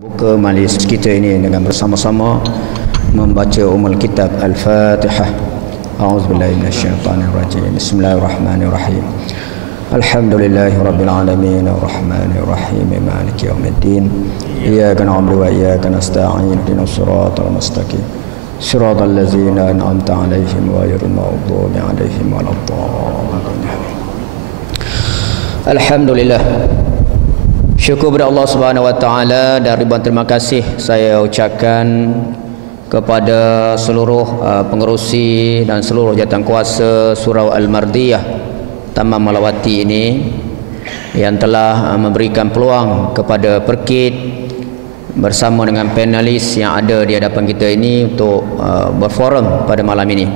Buka majlis kita ini dengan bersama-sama membaca Kitab Al-Fatihah. A'udzubillahi minasyaitonirrajim. Bismillahirrahmanirrahim. Alhamdulillahirabbil alamin arrahmanir rahim maliki yaumiddin. Iyyaka na'budu wa iyyaka nasta'in. Ihdinas siratal mustaqim. Siratal ladzina an'amta 'alaihim ghairil maghdubi 'alaihim waladdallin. Alhamdulillah. Syukur kepada Allah Subhanahu wa taala dan ribuan terima kasih saya ucapkan kepada seluruh pengerusi dan seluruh jawatankuasa Surau Al-Mardiyah Taman Malawati ini yang telah memberikan peluang kepada Perkit bersama dengan panelis yang ada di hadapan kita ini untuk berforum pada malam ini.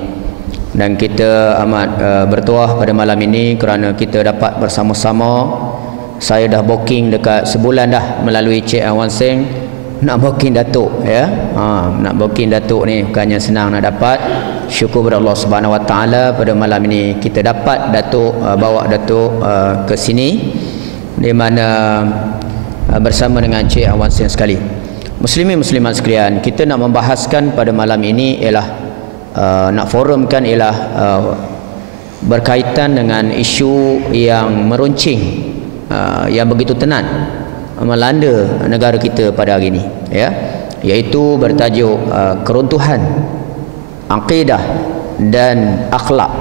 Dan kita amat bertuah pada malam ini kerana kita dapat bersama-sama. Saya dah booking dekat sebulan dah melalui Cik Wan Seng nak booking Datuk ya. Nak booking Datuk ni bukannya senang nak dapat. Syukur kepada Allah Subhanahu wa taala pada malam ini kita dapat Datuk bawa Datuk ke sini di mana bersama dengan Cik Wan Seng sekali. Muslimin muslimat sekalian, kita nak membahaskan pada malam ini ialah nak forumkan ialah berkaitan dengan isu yang meruncing yang begitu tenat melanda negara kita pada hari ini ya, iaitu bertajuk keruntuhan akidah dan akhlak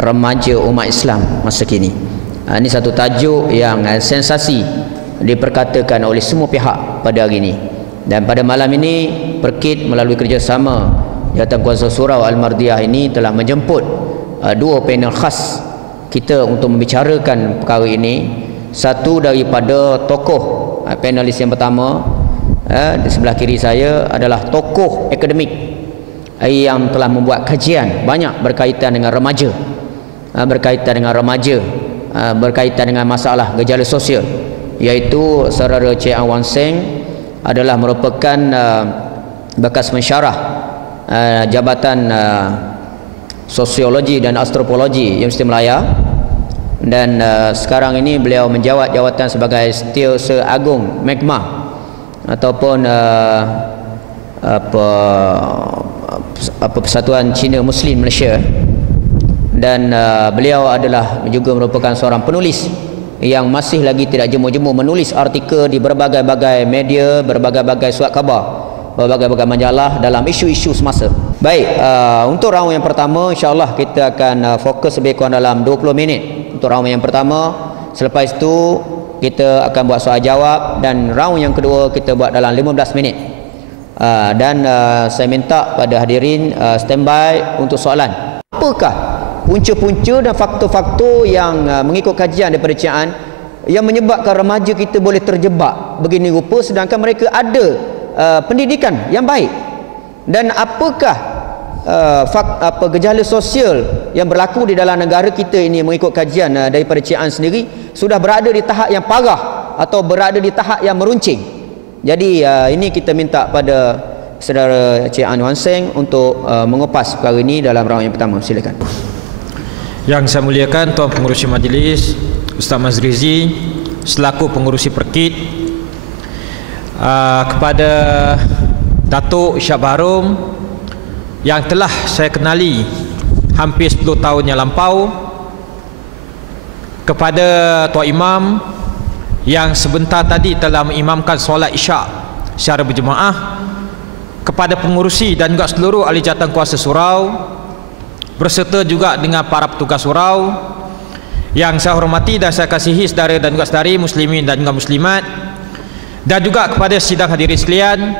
remaja umat Islam masa kini. Ini satu tajuk yang sensasi diperkatakan oleh semua pihak pada hari ini. Dan pada malam ini Perkit melalui kerjasama Jawatankuasa Surau Al-Mardiyah ini telah menjemput dua panel khas kita untuk membicarakan perkara ini. Satu daripada tokoh panelis yang pertama di sebelah kiri saya adalah tokoh akademik yang telah membuat kajian banyak berkaitan dengan remaja, berkaitan dengan masalah gejala sosial, iaitu saudara Cik Wan Seng adalah merupakan bekas mensyarah Jabatan Sosiologi dan Antropologi Universiti Melaya. Dan sekarang ini beliau menjawat jawatan sebagai Setiausaha Agung Magma ataupun Persatuan Cina Muslim Malaysia. Dan beliau adalah juga merupakan seorang penulis yang masih lagi tidak jemu-jemu menulis artikel di berbagai-bagai media, berbagai-bagai surat khabar, berbagai-bagai majalah dalam isu-isu semasa. Baik, untuk round yang pertama insya-Allah kita akan fokus lebih kurang dalam 20 minit untuk round yang pertama. Selepas itu kita akan buat soal jawab dan round yang kedua kita buat dalam 15 minit. Dan saya minta pada hadirin standby untuk soalan. Apakah punca-punca dan faktor-faktor yang mengikut kajian daripada Cik An yang menyebabkan remaja kita boleh terjebak begini rupa sedangkan mereka ada pendidikan yang baik? Dan apakah gejala sosial yang berlaku di dalam negara kita ini mengikut kajian daripada Cik An sendiri sudah berada di tahap yang parah atau berada di tahap yang meruncing. Jadi ini kita minta pada saudara Cik Wan Seng untuk mengupas perkara ini dalam round yang pertama. Silakan. Yang saya muliakan Tuan Pengerusi Majlis Ustaz Mazrizi selaku pengerusi Perkit, kepada Datuk Syahbaharom yang telah saya kenali hampir 10 tahun yang lampau, kepada Tuan Imam yang sebentar tadi telah mengimamkan solat Isyak secara berjemaah, kepada pengurusi dan juga seluruh ahli jawatankuasa surau berserta juga dengan para petugas surau yang saya hormati dan saya kasihi saudara dan juga saudari muslimin dan juga muslimat, dan juga kepada sidang hadirin sekalian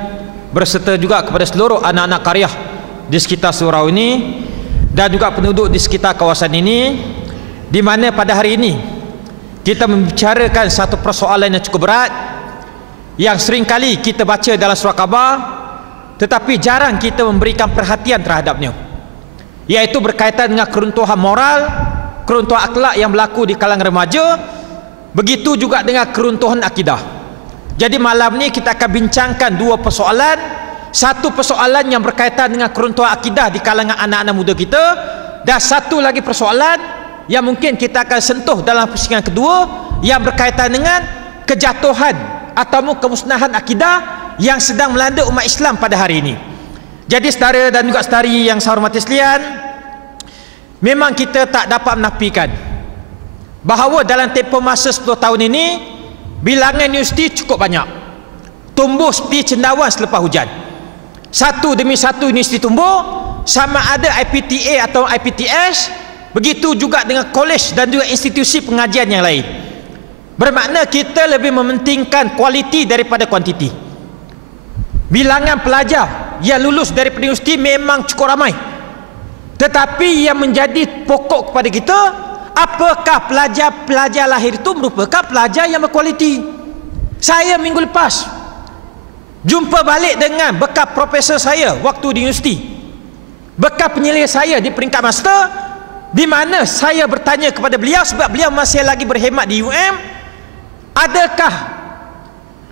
berserta juga kepada seluruh anak-anak karyah di sekitar surau ini dan juga penduduk di sekitar kawasan ini, di mana pada hari ini kita membicarakan satu persoalan yang cukup berat yang seringkali kita baca dalam surat khabar tetapi jarang kita memberikan perhatian terhadapnya, iaitu berkaitan dengan keruntuhan moral, keruntuhan akhlak yang berlaku di kalangan remaja, begitu juga dengan keruntuhan akidah. Jadi malam ni kita akan bincangkan dua persoalan. Satu persoalan yang berkaitan dengan keruntuhan akidah di kalangan anak-anak muda kita, dan satu lagi persoalan yang mungkin kita akan sentuh dalam pusingan kedua yang berkaitan dengan kejatuhan atau kemusnahan akidah yang sedang melanda umat Islam pada hari ini. Jadi saudara dan juga saudari yang saya hormati sekalian, memang kita tak dapat menafikan bahawa dalam tempoh masa 10 tahun ini bilangan universiti cukup banyak, tumbuh seperti cendawan selepas hujan. Satu demi satu universiti tumbuh, sama ada IPTA atau IPTS, begitu juga dengan kolej dan juga institusi pengajian yang lain. Bermakna kita lebih mementingkan kualiti daripada kuantiti. Bilangan pelajar yang lulus daripada universiti memang cukup ramai, tetapi yang menjadi pokok kepada kita, apakah pelajar-pelajar lahir itu merupakan pelajar yang berkualiti. Saya minggu lepas jumpa balik dengan bekas profesor saya waktu di universiti, bekas penyelidik saya di peringkat master, di mana saya bertanya kepada beliau, sebab beliau masih lagi berkhidmat di UM, adakah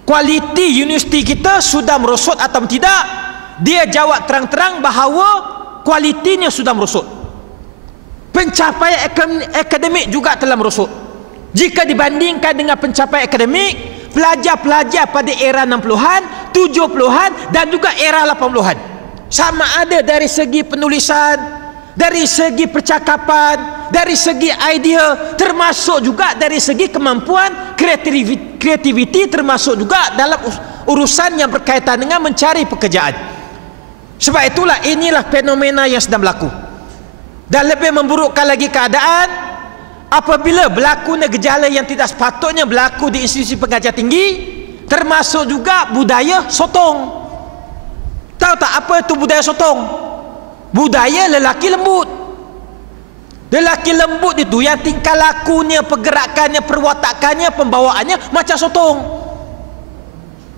kualiti universiti kita sudah merosot atau tidak? Dia jawab terang-terang bahawa kualitinya sudah merosot. Pencapaian akademik juga telah merosot. Jika dibandingkan dengan pencapaian akademik pelajar-pelajar pada era 60-an, 70-an dan juga era 80-an, sama ada dari segi penulisan, dari segi percakapan, dari segi idea, termasuk juga dari segi kemampuan kreativiti, termasuk juga dalam urusan yang berkaitan dengan mencari pekerjaan. Sebab itulah inilah fenomena yang sedang berlaku. Dan lebih memburukkan lagi keadaan apabila berlakunya gejala yang tidak sepatutnya berlaku di institusi pengajian tinggi, termasuk juga budaya sotong. Tahu tak apa itu budaya sotong? Budaya lelaki lembut. Lelaki lembut itu yang tingkah lakunya, pergerakannya, perwatakannya, pembawaannya macam sotong.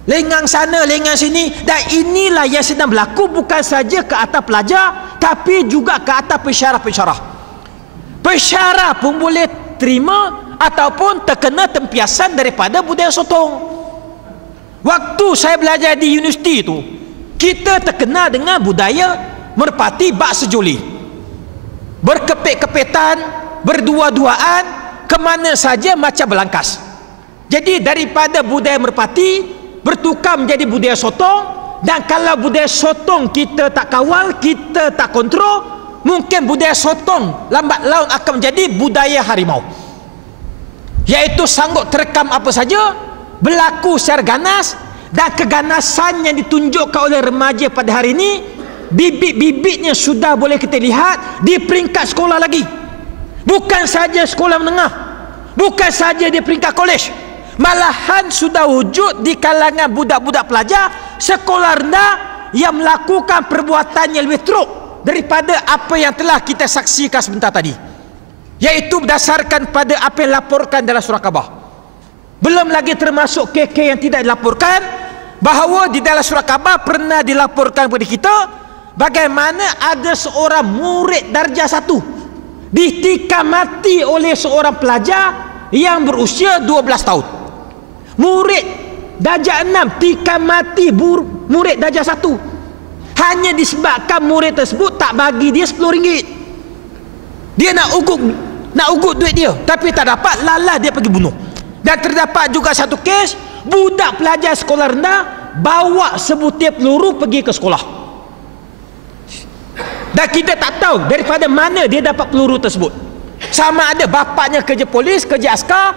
Lengang sana, lengang sini. Dan inilah yang sedang berlaku bukan saja ke atas pelajar, tapi juga ke atas pensyarah-pensyarah. Pensyarah pun boleh terima ataupun terkena tempiasan daripada budaya sotong. Waktu saya belajar di universiti itu, kita terkena dengan budaya merpati bak sejoli, berkepit-kepitan, berdua-duaan, kemana saja macam berlangkas. Jadi daripada budaya merpati bertukar menjadi budaya sotong. Dan kalau budaya sotong kita tak kawal, kita tak kontrol, mungkin budaya sotong lambat laun akan menjadi budaya harimau, iaitu sanggup terekam apa saja, berlaku secara ganas. Dan keganasan yang ditunjukkan oleh remaja pada hari ini, bibit-bibitnya sudah boleh kita lihat di peringkat sekolah lagi. Bukan saja sekolah menengah, bukan saja di peringkat kolej, malahan sudah wujud di kalangan budak-budak pelajar sekolah rendah yang melakukan perbuatan yang lebih teruk daripada apa yang telah kita saksikan sebentar tadi, iaitu berdasarkan pada apa yang dilaporkan dalam surat khabar. Belum lagi termasuk KK yang tidak dilaporkan, bahawa di dalam surat khabar pernah dilaporkan kepada kita bagaimana ada seorang murid darjah 1 ditikam mati oleh seorang pelajar yang berusia 12 tahun. Murid darjah 6 tikam mati murid darjah 1 hanya disebabkan murid tersebut tak bagi dia RM10. Dia nak ugut duit dia, tapi tak dapat, lalah dia pergi bunuh. Dan terdapat juga satu kes budak pelajar sekolah rendah bawa sebutir peluru pergi ke sekolah, dan kita tak tahu daripada mana dia dapat peluru tersebut. Sama ada bapaknya kerja polis, kerja askar,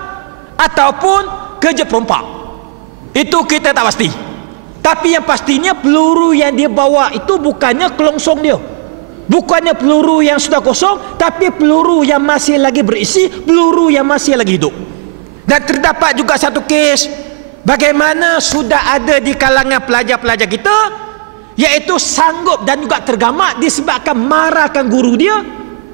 ataupun kerja perompak, itu kita tak pasti. Tapi yang pastinya peluru yang dia bawa itu bukannya kelongsong dia, bukannya peluru yang sudah kosong, tapi peluru yang masih lagi berisi, peluru yang masih lagi hidup. Dan terdapat juga satu kes bagaimana sudah ada di kalangan pelajar-pelajar kita, iaitu sanggup dan juga tergamak disebabkan marahkan guru dia.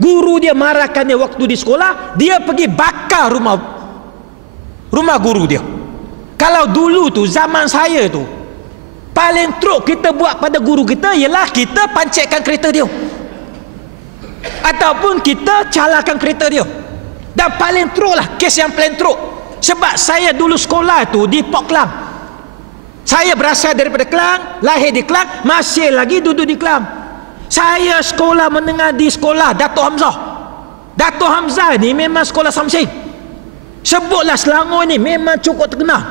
Guru dia marahkan dia waktu di sekolah, dia pergi bakar rumah guru dia. Kalau dulu tu zaman saya tu, paling teruk kita buat pada guru kita ialah kita pancetkan kereta dia, ataupun kita calahkan kereta dia. Dan paling teruk lah, kes yang paling teruk. Sebab saya dulu sekolah tu di Port Klang. Saya berasal daripada Klang, lahir di Klang, masih lagi duduk di Klang. Saya sekolah menengah di sekolah Dato' Hamzah. Dato' Hamzah ni memang sekolah Samsing. Sebutlah Selangor ni memang cukup terkenal.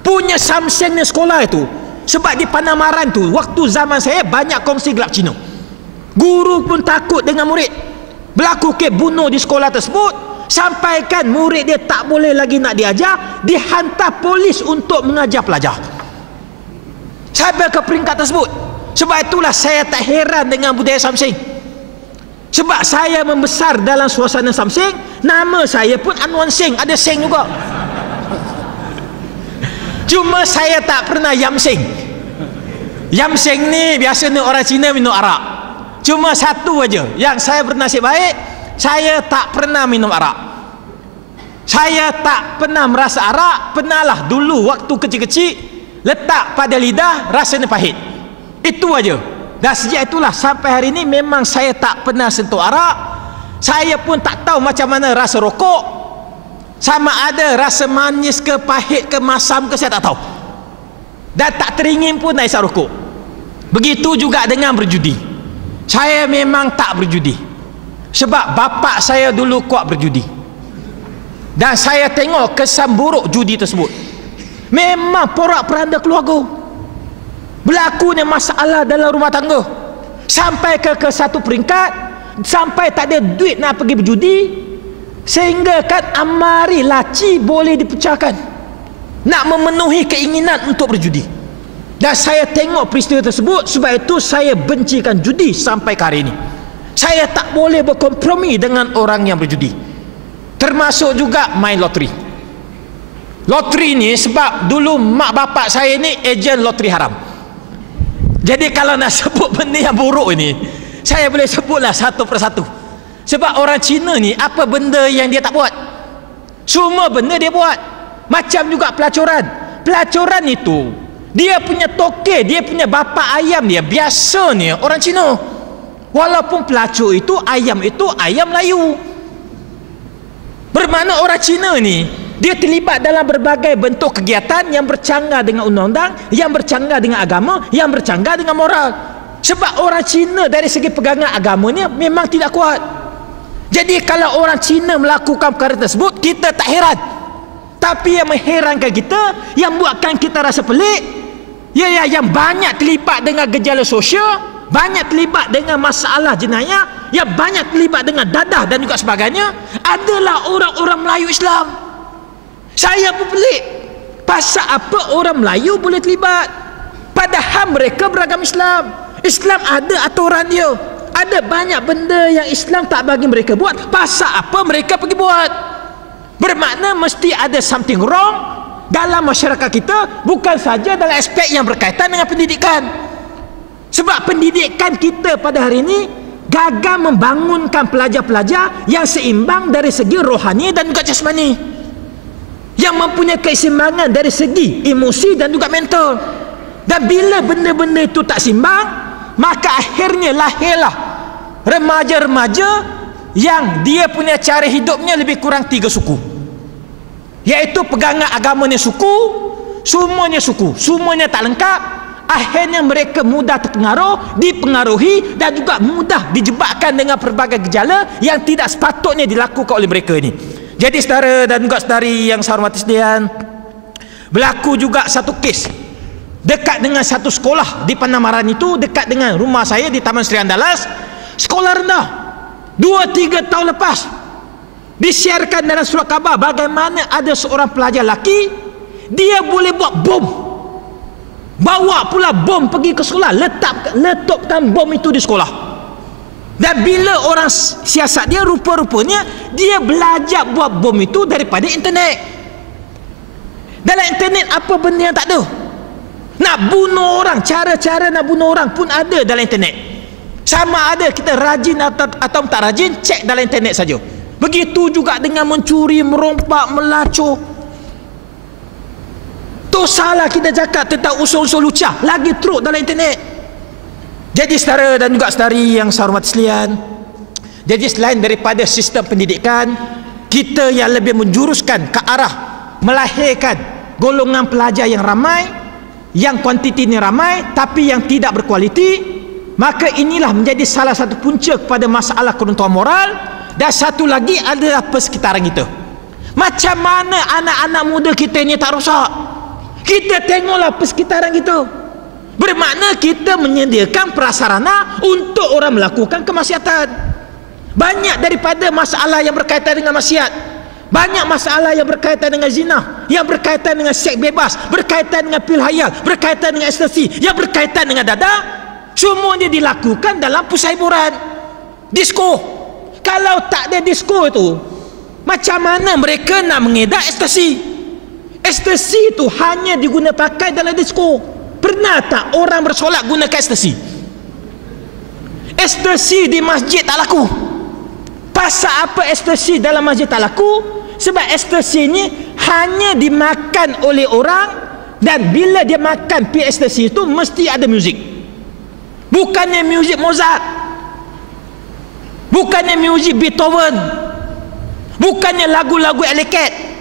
punya Samseng ni sekolah itu. Sebab di Panamaran tu, waktu zaman saya banyak kongsi gelap Cina. Guru pun takut dengan murid. Berlaku kes bunuh di sekolah tersebut, sampaikan murid dia tak boleh lagi nak diajar, dihantar polis untuk mengajar pelajar. Sampai ke peringkat tersebut. Sebab itulah saya tak heran dengan budaya Samseng. Sebab saya membesar dalam suasana Samseng, nama saya pun Anwan Seng, ada Seng juga. Cuma saya tak pernah Yam Seng. Yam Seng ni biasa ni orang Cina minum arak. Cuma satu aja yang saya bernasib baik, saya tak pernah minum arak. Saya tak pernah merasa arak. Pernahlah dulu waktu kecil-kecil, letak pada lidah rasanya pahit. Itu aja. Dan sejak itulah sampai hari ini memang saya tak pernah sentuh arak. Saya pun tak tahu macam mana rasa rokok. Sama ada rasa manis ke, pahit ke, masam ke, saya tak tahu. Dan tak teringin pun nak isap rokok. Begitu juga dengan berjudi. Saya memang tak berjudi. Sebab bapa saya dulu kuat berjudi. Dan saya tengok kesan buruk judi tersebut. Memang porak-peranda keluarga. Berlakunya masalah dalam rumah tangga. Sampai ke satu peringkat, sampai tak ada duit nak pergi berjudi, sehingga kan amari laci boleh dipecahkan, nak memenuhi keinginan untuk berjudi. Dan saya tengok peristiwa tersebut. Sebab itu saya bencikan judi sampai ke hari ini. Saya tak boleh berkompromi dengan orang yang berjudi. Termasuk juga main loteri. Loteri ni sebab dulu mak bapak saya ni ejen loteri haram. Jadi kalau nak sebut benda yang buruk ini, saya boleh sebutlah satu persatu. Sebab orang Cina ni apa benda yang dia tak buat? Semua benda dia buat. Macam juga pelacuran. Pelacuran itu, dia punya toke, dia punya bapa ayam dia biasanya orang Cina. Walaupun pelacur itu ayam Melayu. Bermakna orang Cina ni, dia terlibat dalam berbagai bentuk kegiatan yang bercanggah dengan undang-undang, yang bercanggah dengan agama, yang bercanggah dengan moral. Sebab orang Cina dari segi pegangan agamanya memang tidak kuat. Jadi kalau orang Cina melakukan perkara tersebut, kita tak heran. Tapi yang mengherankan kita, yang buatkan kita rasa pelik, yang banyak terlibat dengan gejala sosial, banyak terlibat dengan masalah jenayah, yang banyak terlibat dengan dadah dan juga sebagainya, adalah orang-orang Melayu Islam. Saya pun pelik, pasal apa orang Melayu boleh terlibat, padahal mereka beragam Islam. Islam ada aturan dia. Ada banyak benda yang Islam tak bagi mereka buat, pasal apa mereka pergi buat? Bermakna mesti ada something wrong dalam masyarakat kita, bukan saja dalam aspek yang berkaitan dengan pendidikan. Sebab pendidikan kita pada hari ini gagal membangunkan pelajar-pelajar yang seimbang dari segi rohani dan juga jasmani, yang mempunyai keseimbangan dari segi emosi dan juga mental. Dan bila benda-benda itu tak simbang, maka akhirnya lahirlah remaja-remaja yang dia punya cara hidupnya lebih kurang 3 suku, iaitu pegangan agamanya suku, semuanya tak lengkap. Akhirnya mereka mudah terpengaruh, dipengaruhi dan juga mudah dijebakkan dengan pelbagai gejala yang tidak sepatutnya dilakukan oleh mereka ini. Jadi saudara dan juga saudari yang saya hormati sekalian, berlaku juga satu kes dekat dengan satu sekolah di Panamaran itu, dekat dengan rumah saya di Taman Seri Andalas. Sekolah rendah 2-3 tahun lepas disiarkan dalam surat khabar bagaimana ada seorang pelajar lelaki, dia boleh buat bom, bawa pula bom pergi ke sekolah, letakkan bom itu di sekolah. Dan bila orang siasat dia, rupa-rupanya dia belajar buat bom itu daripada internet. Dalam internet apa benda yang tak ada? Nak bunuh orang, cara-cara nak bunuh orang pun ada dalam internet. Sama ada kita rajin atau tak rajin, cek dalam internet saja. Begitu juga dengan mencuri, merompak, melacur. Tu salah kita cakap tentang usul-usul lucah, lagi teruk dalam internet. Jadi saudara dan juga saudari yang saya hormati sekalian, jadi selain daripada sistem pendidikan, kita yang lebih menjuruskan ke arah melahirkan golongan pelajar yang ramai, yang kuantitinya ramai tapi yang tidak berkualiti, maka inilah menjadi salah satu punca kepada masalah keruntuhan moral. Dan satu lagi adalah persekitaran kita. Macam mana anak-anak muda kita ini tak rosak? Kita tengoklah persekitaran kita. Bermakna kita menyediakan prasarana untuk orang melakukan kemaksiatan. Banyak daripada masalah yang berkaitan dengan maksiat, banyak masalah yang berkaitan dengan zina, yang berkaitan dengan seks bebas, berkaitan dengan pil hayal, berkaitan dengan ekstasi, yang berkaitan dengan dada, semuanya dilakukan dalam pusat hiburan, disko. Kalau tak ada disko itu, macam mana mereka nak mengedar ekstasi? Ekstasi itu hanya digunakan pakai dalam disko. Pernah tak orang bersolat gunakan ekstasi? Ekstasi di masjid tak laku. Pasal apa ekstasi dalam masjid tak laku? Sebab ekstasi ini hanya dimakan oleh orang, dan bila dia makan pil ekstasi itu mesti ada muzik. Bukannya muzik Mozart, bukannya muzik Beethoven, bukannya lagu-lagu elektrik.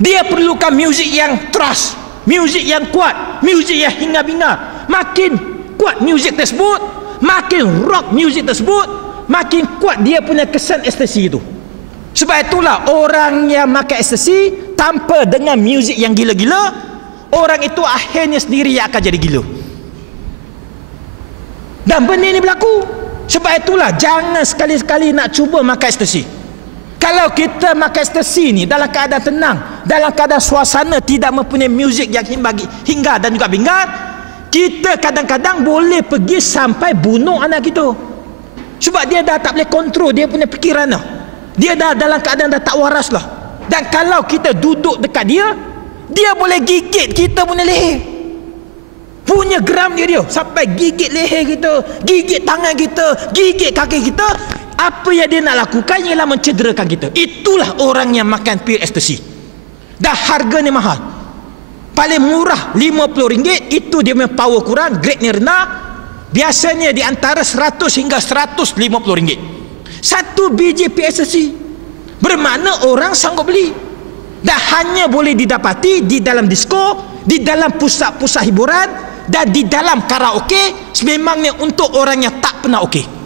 Dia perlukan muzik yang trust, muzik yang kuat, muzik yang hingar-bingar. Makin kuat muzik tersebut, makin rock muzik tersebut, makin kuat dia punya kesan ekstasi itu. Sebab itulah orang yang makan ekstasi tanpa dengan muzik yang gila-gila, orang itu akhirnya sendiri yang akan jadi gila. Dan benda ini berlaku. Sebab itulah jangan sekali-sekali nak cuba makan ekstasi. Kalau kita makan ekstasi ni dalam keadaan tenang, dalam keadaan suasana tidak mempunyai muzik yang hingga dan juga bingar, kita kadang-kadang boleh pergi sampai bunuh anak kita. Sebab dia dah tak boleh kontrol dia punya fikiran dah. Dia dah dalam keadaan dah tak waras lah. Dan kalau kita duduk dekat dia, dia boleh gigit kita punya leher, punya geram dia sampai gigit leher kita, gigit tangan kita, gigit kaki kita. Apa yang dia nak lakukan ialah mencederakan kita. Itulah orang yang makan pil ekstasi. Dah harganya mahal. Paling murah RM50, itu dia punya power kurang, grade ni rendah. Biasanya di antara 100 hingga RM150. Satu biji pil ekstasi. Bermakna orang sanggup beli. Dan hanya boleh didapati di dalam disko, di dalam pusat-pusat hiburan, dan di dalam karaoke. Sememangnya untuk orang yang tak pernah okey.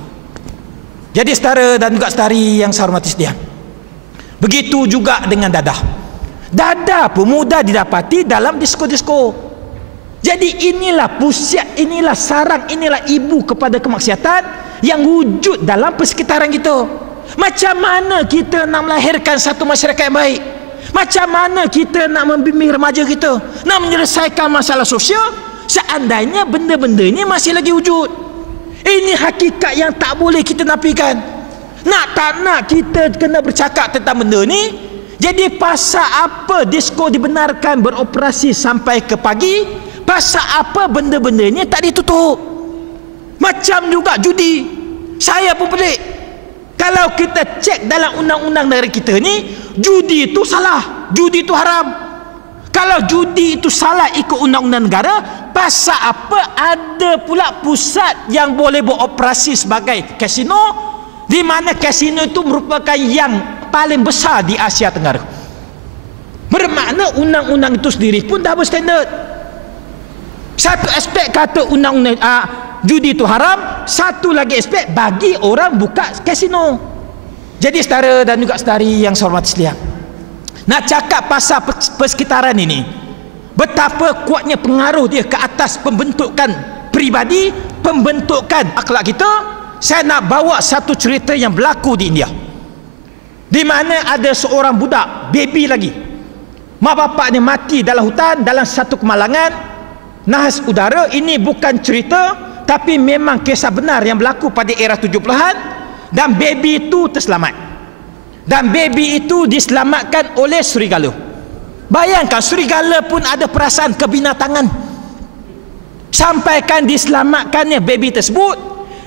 Jadi saudara dan juga saudari yang saya hormati sekalian, begitu juga dengan dadah. Dadah pun mudah didapati dalam disko-disko. Jadi inilah pusat, inilah sarang, inilah ibu kepada kemaksiatan yang wujud dalam persekitaran kita. Macam mana kita nak melahirkan satu masyarakat yang baik? Macam mana kita nak membimbing remaja kita, nak menyelesaikan masalah sosial, seandainya benda-benda ini masih lagi wujud? Ini hakikat yang tak boleh kita nafikan. Nak tak nak kita kena bercakap tentang benda ni. Jadi pasal apa disko dibenarkan beroperasi sampai ke pagi? Pasal apa benda-benda ni tak ditutup? Macam juga judi. Saya pun pelik. Kalau kita cek dalam undang-undang negara kita ni, judi itu salah, judi itu haram. Kalau judi itu salah ikut undang-undang negara, pasal apa ada pula pusat yang boleh beroperasi sebagai kasino, di mana kasino itu merupakan yang paling besar di Asia Tenggara. Bermakna undang-undang itu sendiri pun dah berstandard. Satu aspek kata undang-undang judi itu haram, satu lagi aspek bagi orang buka kasino. Jadi saudara dan juga saudari yang saya hormati sekalian, nak cakap pasal persekitaran ini, betapa kuatnya pengaruh dia ke atas pembentukan pribadi, pembentukan akhlak kita. Saya nak bawa satu cerita yang berlaku di India, di mana ada seorang budak, baby lagi, mak bapaknya mati dalam hutan dalam satu kemalangan nahas udara. Ini bukan cerita, tapi memang kisah benar yang berlaku pada era 70-an. Dan baby itu terselamat. Dan baby itu diselamatkan oleh serigala. Bayangkan, serigala pun ada perasaan kebinatangan. Sampaikan diselamatkannya baby tersebut,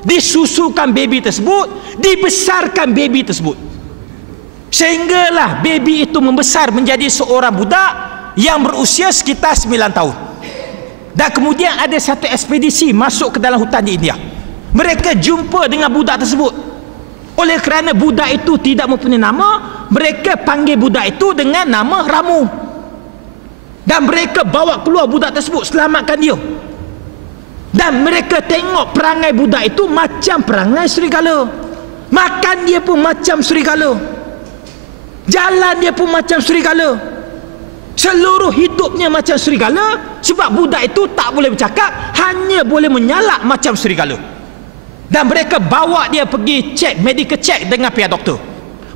disusukan baby tersebut, dibesarkan baby tersebut, sehinggalah baby itu membesar menjadi seorang budak yang berusia sekitar 9 tahun. Dan kemudian ada satu ekspedisi masuk ke dalam hutan di India. Mereka jumpa dengan budak tersebut. Oleh kerana budak itu tidak mempunyai nama, mereka panggil budak itu dengan nama Ramu. Dan mereka bawa keluar budak tersebut, selamatkan dia. Dan mereka tengok perangai budak itu macam perangai serigala. Makan dia pun macam serigala, jalan dia pun macam serigala. Seluruh hidupnya macam serigala, sebab budak itu tak boleh bercakap, hanya boleh menyalak macam serigala. Dan mereka bawa dia pergi cek, medical check dengan pihak doktor,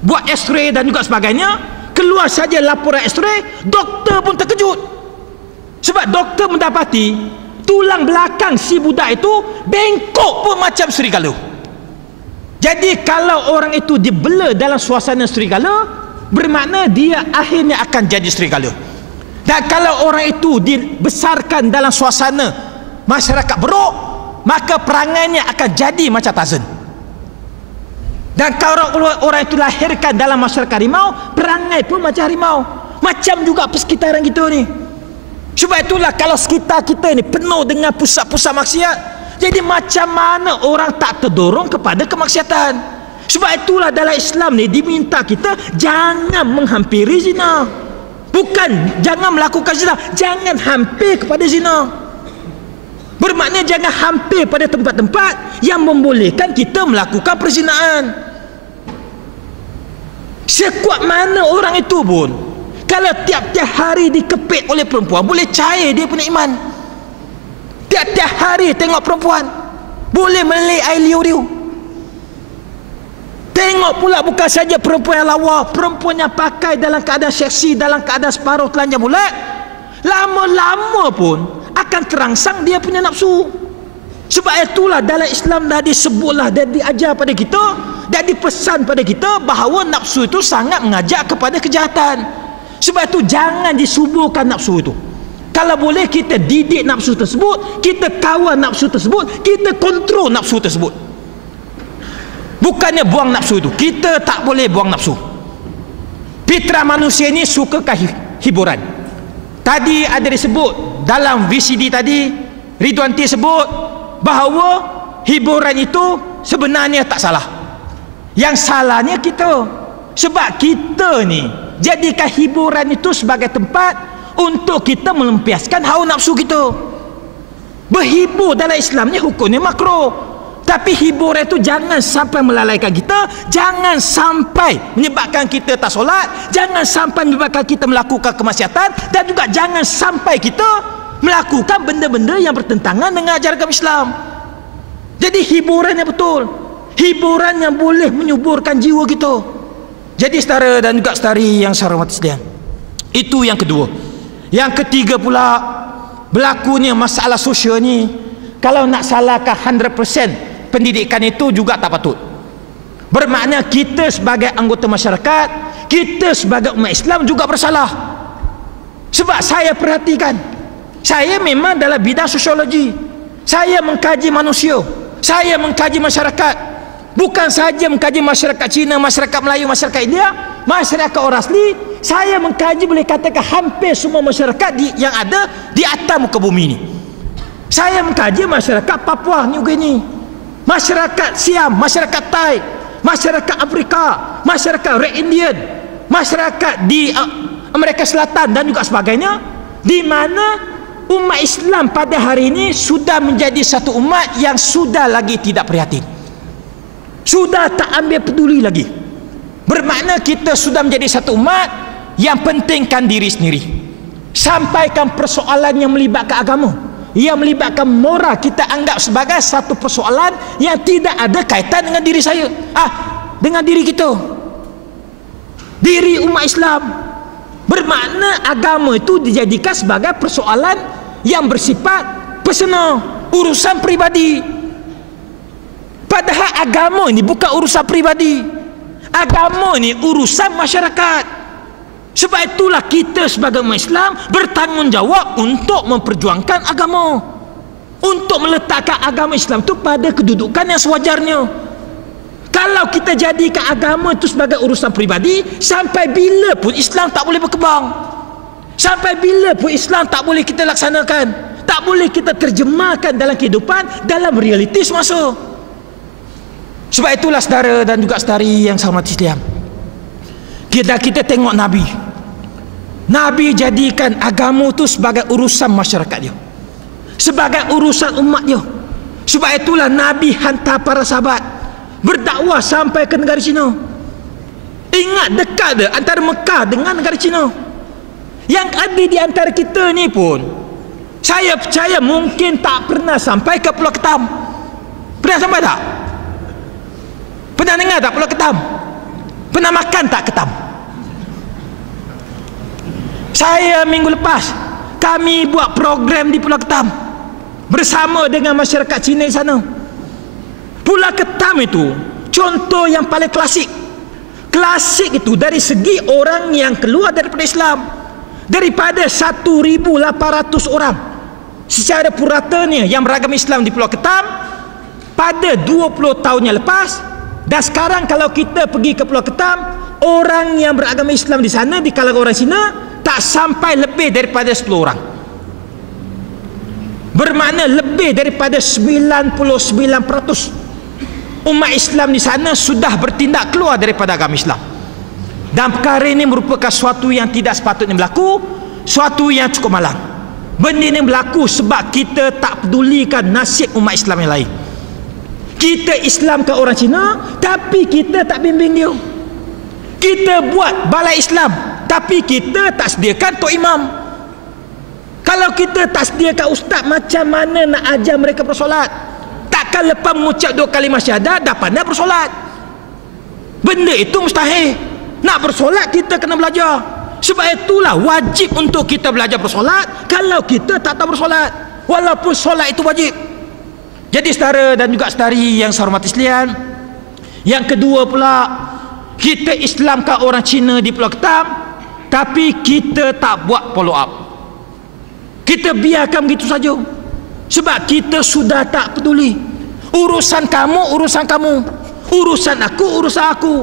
buat x-ray dan juga sebagainya. Keluar saja laporan x-ray, doktor pun terkejut, sebab doktor mendapati tulang belakang si budak itu bengkok pun macam serigala. Jadi kalau orang itu dibela dalam suasana serigala, bermakna dia akhirnya akan jadi serigala. Dan kalau orang itu dibesarkan dalam suasana masyarakat beruk, maka perangainya akan jadi macam Tarzan. Dan kalau orang itu lahirkan dalam masyarakat harimau, perangai pun macam harimau. Macam juga persekitaran kita ni. Sebab itulah kalau sekitar kita ni penuh dengan pusat-pusat maksiat, jadi macam mana orang tak terdorong kepada kemaksiatan. Sebab itulah dalam Islam ni diminta kita jangan menghampiri zina. Bukan jangan melakukan zina, jangan hampir kepada zina. Bermakna jangan hampir pada tempat-tempat yang membolehkan kita melakukan perzinaan. Sekuat mana orang itu pun, kalau tiap-tiap hari dikepit oleh perempuan, boleh cair dia punya iman. Tiap-tiap hari tengok perempuan, boleh meleleh air liur-liur. Tengok pula bukan saja perempuan yang lawa, perempuan yang pakai dalam keadaan seksi, dalam keadaan separuh telanjang bulat, lama-lama pun akan terangsang dia punya nafsu. Sebab itulah dalam Islam dah disebutlah dan diajar pada kita dan dipesan pada kita bahawa nafsu itu sangat mengajak kepada kejahatan. Sebab itu jangan disuburkan nafsu itu. Kalau boleh kita didik nafsu tersebut, kita kawal nafsu tersebut, kita kontrol nafsu tersebut. Bukannya buang nafsu itu, kita tak boleh buang nafsu. Fitrah manusia ini sukakan hiburan. Tadi ada disebut dalam VCD tadi, Ridwanti sebut bahawa hiburan itu sebenarnya tak salah. Yang salahnya kita, sebab kita ni jadikan hiburan itu sebagai tempat untuk kita melampiaskan hawa nafsu kita. Berhibur dalam Islam ni hukumnya makruh. Tapi hiburan itu jangan sampai melalaikan kita, jangan sampai menyebabkan kita tak solat, jangan sampai menyebabkan kita melakukan kemaksiatan, dan juga jangan sampai kita melakukan benda-benda yang bertentangan dengan ajaran Islam. Jadi hiburan yang betul, hiburan yang boleh menyuburkan jiwa kita. Jadi saudara dan juga saudari yang saya hormati sekalian, itu yang kedua. Yang ketiga pula, berlakunya masalah sosial ni, kalau nak salahkan 100% pendidikan itu juga tak patut. Bermakna kita sebagai anggota masyarakat, kita sebagai umat Islam juga bersalah. Sebab saya perhatikan, saya memang dalam bidang sosiologi, saya mengkaji manusia, saya mengkaji masyarakat. Bukan saja mengkaji masyarakat Cina, masyarakat Melayu, masyarakat India, masyarakat orang asli. Saya mengkaji, boleh katakan hampir semua masyarakat yang ada di atas muka bumi ini. Saya mengkaji masyarakat Papua New Guinea, masyarakat Siam, masyarakat Thai, masyarakat Afrika, masyarakat Red Indian, masyarakat di Amerika Selatan dan juga sebagainya, di mana umat Islam pada hari ini sudah menjadi satu umat yang sudah lagi tidak prihatin, sudah tak ambil peduli lagi. Bermakna kita sudah menjadi satu umat yang pentingkan diri sendiri. Sampaikan persoalan yang melibatkan agama, yang melibatkan moral, kita anggap sebagai satu persoalan yang tidak ada kaitan dengan diri saya, dengan diri kita, diri umat Islam. Bermakna agama itu dijadikan sebagai persoalan yang bersifat personal, urusan peribadi. Padahal agama ini bukan urusan peribadi, agama ini urusan masyarakat. Sebab itulah kita sebagai umat Islam bertanggungjawab untuk memperjuangkan agama, untuk meletakkan agama Islam itu pada kedudukan yang sewajarnya. Kalau kita jadikan agama itu sebagai urusan peribadi, sampai bila pun Islam tak boleh berkembang, sampai bila pun Islam tak boleh kita laksanakan, tak boleh kita terjemahkan dalam kehidupan, dalam realiti semasa. Sebab itulah saudara dan juga saudari yang saya hormati sekalian, kita tengok Nabi. Nabi jadikan agama itu sebagai urusan masyarakat dia, sebagai urusan umat dia. Sebab itulah Nabi hantar para sahabat berdakwah sampai ke negara Cina. Ingat, dekat dia antara Mekah dengan negara Cina. Yang ada di antara kita ni pun, saya percaya mungkin tak pernah sampai ke Pulau Ketam. Pernah sampai tak? Pernah dengar tak Pulau Ketam? Pernah makan tak ketam? Saya minggu lepas, kami buat program di Pulau Ketam bersama dengan masyarakat Cina di sana. Pulau Ketam itu contoh yang paling klasik. Klasik itu dari segi orang yang keluar daripada Islam. Daripada 1,800 orang secara puratanya yang beragama Islam di Pulau Ketam pada 20 tahun yang lepas, dan sekarang kalau kita pergi ke Pulau Ketam, orang yang beragama Islam di sana di kalangan orang Cina tak sampai lebih daripada 10 orang. Bermakna lebih daripada 99% umat Islam di sana sudah bertindak keluar daripada agama Islam. Dan perkara ini merupakan suatu yang tidak sepatutnya berlaku, suatu yang cukup malang. Benda ini berlaku sebab kita tak pedulikan nasib umat Islam yang lain. Kita Islamkan orang Cina, tapi kita tak bimbing dia. Kita buat balai Islam, tapi kita tak sediakan tok imam. Kalau kita tak sediakan ustaz, macam mana nak ajar mereka bersolat? Takkan lepas mengucap 2 kalimah syahadat dah pandai bersolat. Benda itu mustahil. Nak bersolat kita kena belajar. Sebab itulah wajib untuk kita belajar bersolat kalau kita tak tahu bersolat, walaupun solat itu wajib. Jadi saudara dan juga saudari yang saya hormati sekalian, yang kedua pula, kita Islamkan orang Cina di Pulau Ketam, tapi kita tak buat follow up. Kita biarkan begitu saja. Sebab kita sudah tak peduli. Urusan kamu, urusan kamu. Urusan aku, urusan aku.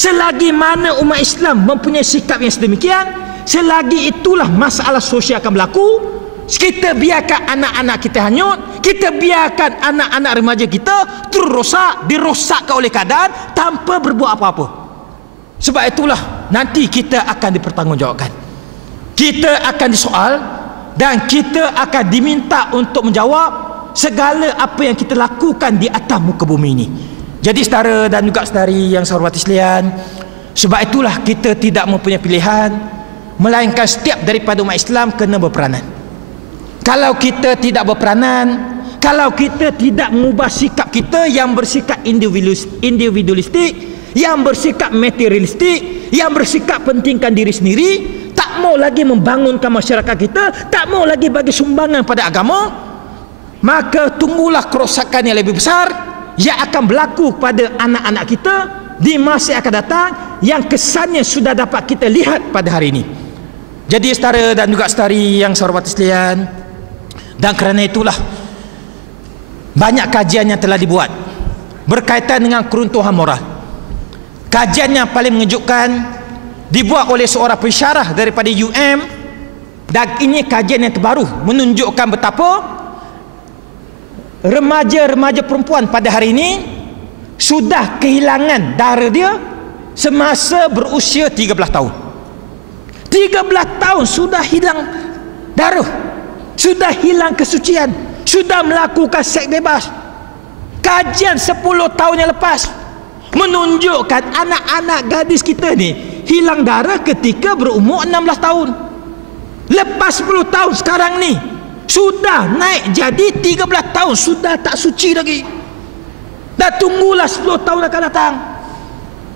Selagi mana umat Islam mempunyai sikap yang sedemikian, selagi itulah masalah sosial akan berlaku. Kita biarkan anak-anak kita hanyut, kita biarkan anak-anak remaja kita terrosak, dirosakkan oleh keadaan tanpa berbuat apa-apa. Sebab itulah nanti kita akan dipertanggungjawabkan. Kita akan disoal dan kita akan diminta untuk menjawab segala apa yang kita lakukan di atas muka bumi ini. Jadi saudara dan juga saudari yang saya hormati sekalian, sebab itulah kita tidak mempunyai pilihan, melainkan setiap daripada umat Islam kena berperanan. Kalau kita tidak berperanan, kalau kita tidak mengubah sikap kita yang bersikap individualistik, yang bersikap materialistik, yang bersikap pentingkan diri sendiri, tak mau lagi membangunkan masyarakat kita, tak mau lagi bagi sumbangan pada agama, maka tunggulah kerosakan yang lebih besar yang akan berlaku pada anak-anak kita di masa yang akan datang, yang kesannya sudah dapat kita lihat pada hari ini. Jadi saudara dan juga saudari yang saya hormati sekalian, dan kerana itulah banyak kajian yang telah dibuat berkaitan dengan keruntuhan moral. Kajian yang paling mengejutkan dibuat oleh seorang pensyarah daripada UM, dan ini kajian yang terbaru menunjukkan betapa remaja-remaja perempuan pada hari ini sudah kehilangan darah dia semasa berusia 13 tahun. 13 tahun sudah hilang darah, sudah hilang kesucian, sudah melakukan seks bebas. Kajian 10 tahun yang lepas menunjukkan anak-anak gadis kita ni hilang darah ketika berumur 16 tahun. Lepas 10 tahun sekarang ni sudah naik jadi 13 tahun, sudah tak suci lagi. Dah tunggulah 10 tahun akan datang.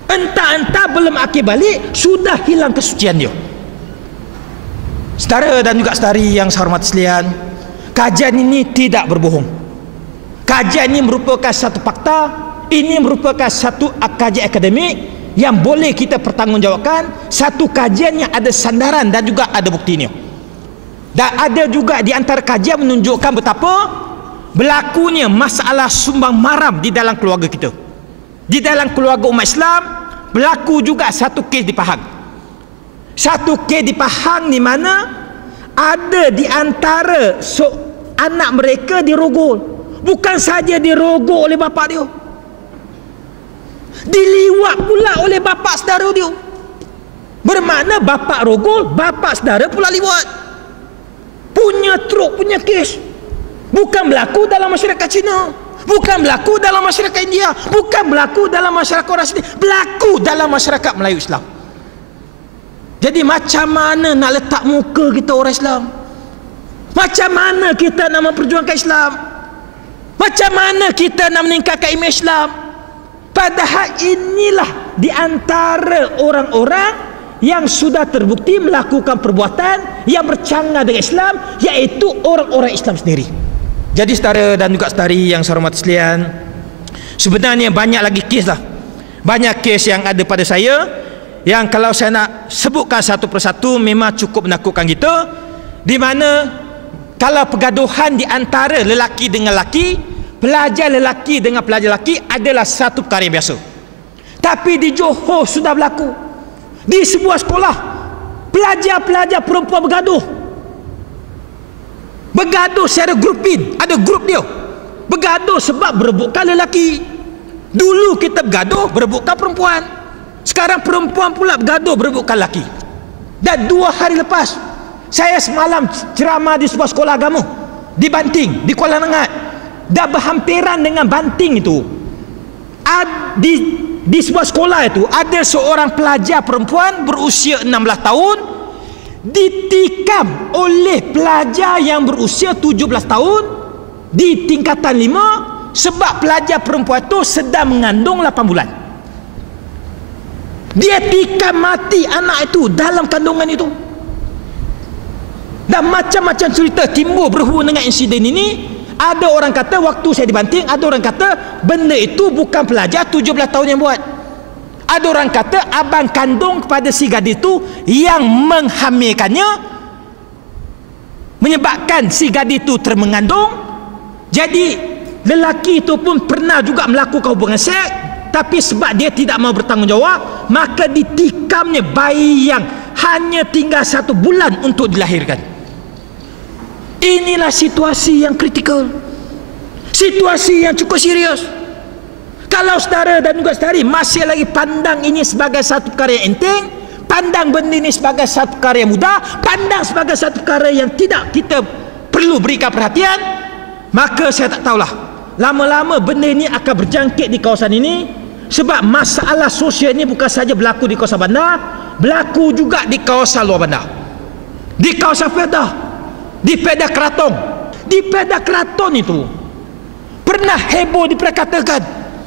Entah-entah belum akhir balik, sudah hilang kesucian dia. Saudara dan juga saudari yang saya hormati sekalian, kajian ini tidak berbohong. Kajian ini merupakan satu fakta, ini merupakan satu kajian akademik yang boleh kita pertanggungjawabkan, satu kajian yang ada sandaran dan juga ada buktinya. Dan ada juga di antara kajian menunjukkan betapa berlakunya masalah sumbang maram di dalam keluarga kita. Di dalam keluarga umat Islam berlaku juga satu kes di Pahang. Satu kes di Pahang di mana ada di antara anak mereka dirogol. Bukan saja dirogol oleh bapa dia, diliwat pula oleh bapa saudara dia. Bermakna bapa rogol, bapa saudara pula liwat. Punya truk, punya kes. Bukan berlaku dalam masyarakat Cina, bukan berlaku dalam masyarakat India, bukan berlaku dalam masyarakat orang sini, berlaku dalam masyarakat Melayu Islam. Jadi macam mana nak letak muka kita orang Islam? Macam mana kita nak memperjuangkan Islam? Macam mana kita nak meningkatkan imej Islam? Padahal inilah di antara orang-orang yang sudah terbukti melakukan perbuatan yang bercanggah dengan Islam, iaitu orang-orang Islam sendiri. Jadi saudara dan juga saudari yang saya hormati sekalian, sebenarnya banyak lagi kes lah. Banyak kes yang ada pada saya, yang kalau saya nak sebutkan satu persatu memang cukup menakutkan kita. Di mana kalau pergaduhan di antara lelaki dengan lelaki, pelajar lelaki dengan pelajar lelaki adalah satu perkara yang biasa. Tapi di Johor sudah berlaku. Di sebuah sekolah, pelajar-pelajar perempuan bergaduh. Bergaduh secara grupin, ada grup dia. Bergaduh sebab berebutkan lelaki. Dulu kita bergaduh berebutkan perempuan. Sekarang perempuan pula bergaduh berebutkan lelaki. Dan 2 hari lepas, saya semalam ceramah di sebuah sekolah agama di Banting, di Kuala Lengat. Dah berhampiran dengan Banting itu. Di sebuah sekolah itu ada seorang pelajar perempuan berusia 16 tahun ditikam oleh pelajar yang berusia 17 tahun di tingkatan 5 sebab pelajar perempuan itu sedang mengandung 8 bulan. Dia tikam mati anak itu dalam kandungan itu. Dan macam-macam cerita timbul berhubung dengan insiden ini. Ada orang kata waktu saya dibanting, ada orang kata benda itu bukan pelajar 17 tahun yang buat. Ada orang kata abang kandung kepada si gadis itu yang menghamilkannya, menyebabkan si gadis itu termengandung. Jadi lelaki itu pun pernah juga melakukan hubungan seks, tapi sebab dia tidak mau bertanggungjawab, maka ditikamnya bayi yang hanya tinggal 1 bulan untuk dilahirkan. Inilah situasi yang kritikal, situasi yang cukup serius. Kalau saudara dan juga saudari masih lagi pandang ini sebagai satu perkara yang enteng, pandang benda ini sebagai satu perkara yang mudah, pandang sebagai satu perkara yang tidak kita perlu berikan perhatian, maka saya tak tahulah, lama-lama benda ini akan berjangkit di kawasan ini. Sebab masalah sosial ini bukan saja berlaku di kawasan bandar, berlaku juga di kawasan luar bandar, di kawasan Pedah, di Pedah Keraton. Di Pedah Keraton itu pernah heboh diperkatakan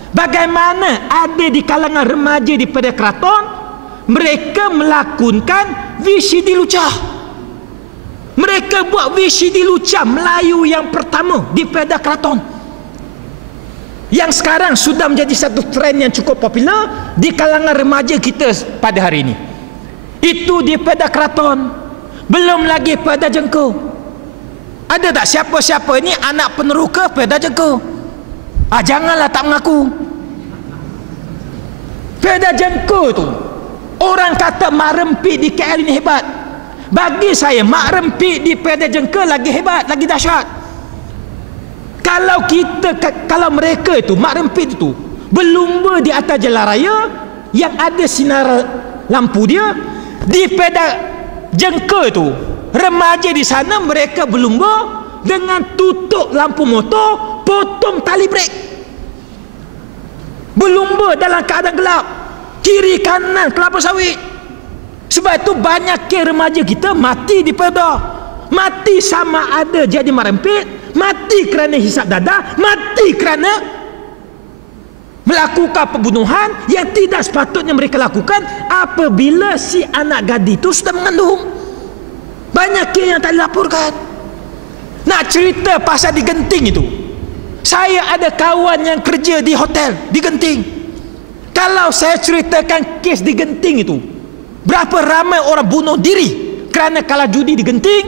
bagaimana ada di kalangan remaja di Pedah Keraton mereka melakukan VCD lucah. Mereka buat VCD lucah Melayu yang pertama di Pedah Keraton, yang sekarang sudah menjadi satu trend yang cukup popular di kalangan remaja kita pada hari ini. Itu di Pedah Keraton. Belum lagi Pedah Jengkau. Ada tak siapa-siapa ini anak peneroka Pedah Jengkau? Janganlah tak mengaku. Pedah Jengkau tu orang kata Mak Rempit di KL ini hebat. Bagi saya Mak Rempit di Pedah Jengkau lagi hebat, lagi dahsyat. Kalau mereka itu Mak Rempit itu berlumba di atas jalan raya yang ada sinar lampu dia, di Pedah Jengkau itu remaja di sana mereka berlumba dengan tutup lampu motor, potong tali brek, berlumba dalam keadaan gelap, kiri kanan kelapa sawit. Sebab itu banyak remaja kita mati di Pedah. Mati sama ada jadi Mak Rempit, mati kerana hisap dadah, mati kerana melakukan pembunuhan yang tidak sepatutnya mereka lakukan apabila si anak gadis itu sudah mengandung. Banyak yang tak dilaporkan. Nak cerita pasal di Genting itu, saya ada kawan yang kerja di hotel di Genting. Kalau saya ceritakan kes di Genting itu, berapa ramai orang bunuh diri kerana kalah judi di Genting,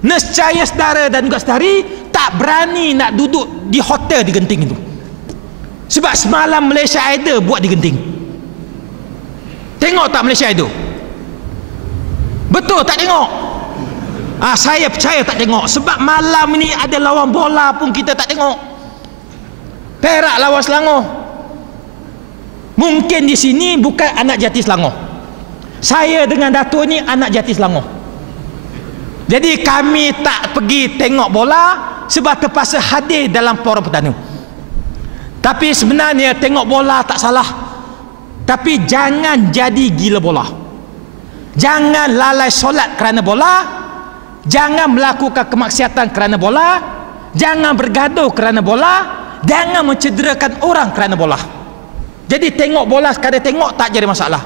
nescaya saudara dan juga saudari tak berani nak duduk di hotel di Genting itu. Sebab semalam Malaysia Idol buat di Genting. Tengok tak Malaysia Idol? Betul tak tengok? Saya percaya tak tengok. Sebab malam ini ada lawan bola pun kita tak tengok. Perak lawan Selangor. Mungkin di sini bukan anak jati Selangor. Saya dengan Datuk ni anak jati Selangor. Jadi kami tak pergi tengok bola sebab terpaksa hadir dalam Forum Perdana. Tapi sebenarnya tengok bola tak salah, tapi jangan jadi gila bola. Jangan lalai solat kerana bola, jangan melakukan kemaksiatan kerana bola, jangan bergaduh kerana bola, jangan mencederakan orang kerana bola. Jadi tengok bola sekadar tengok tak jadi masalah,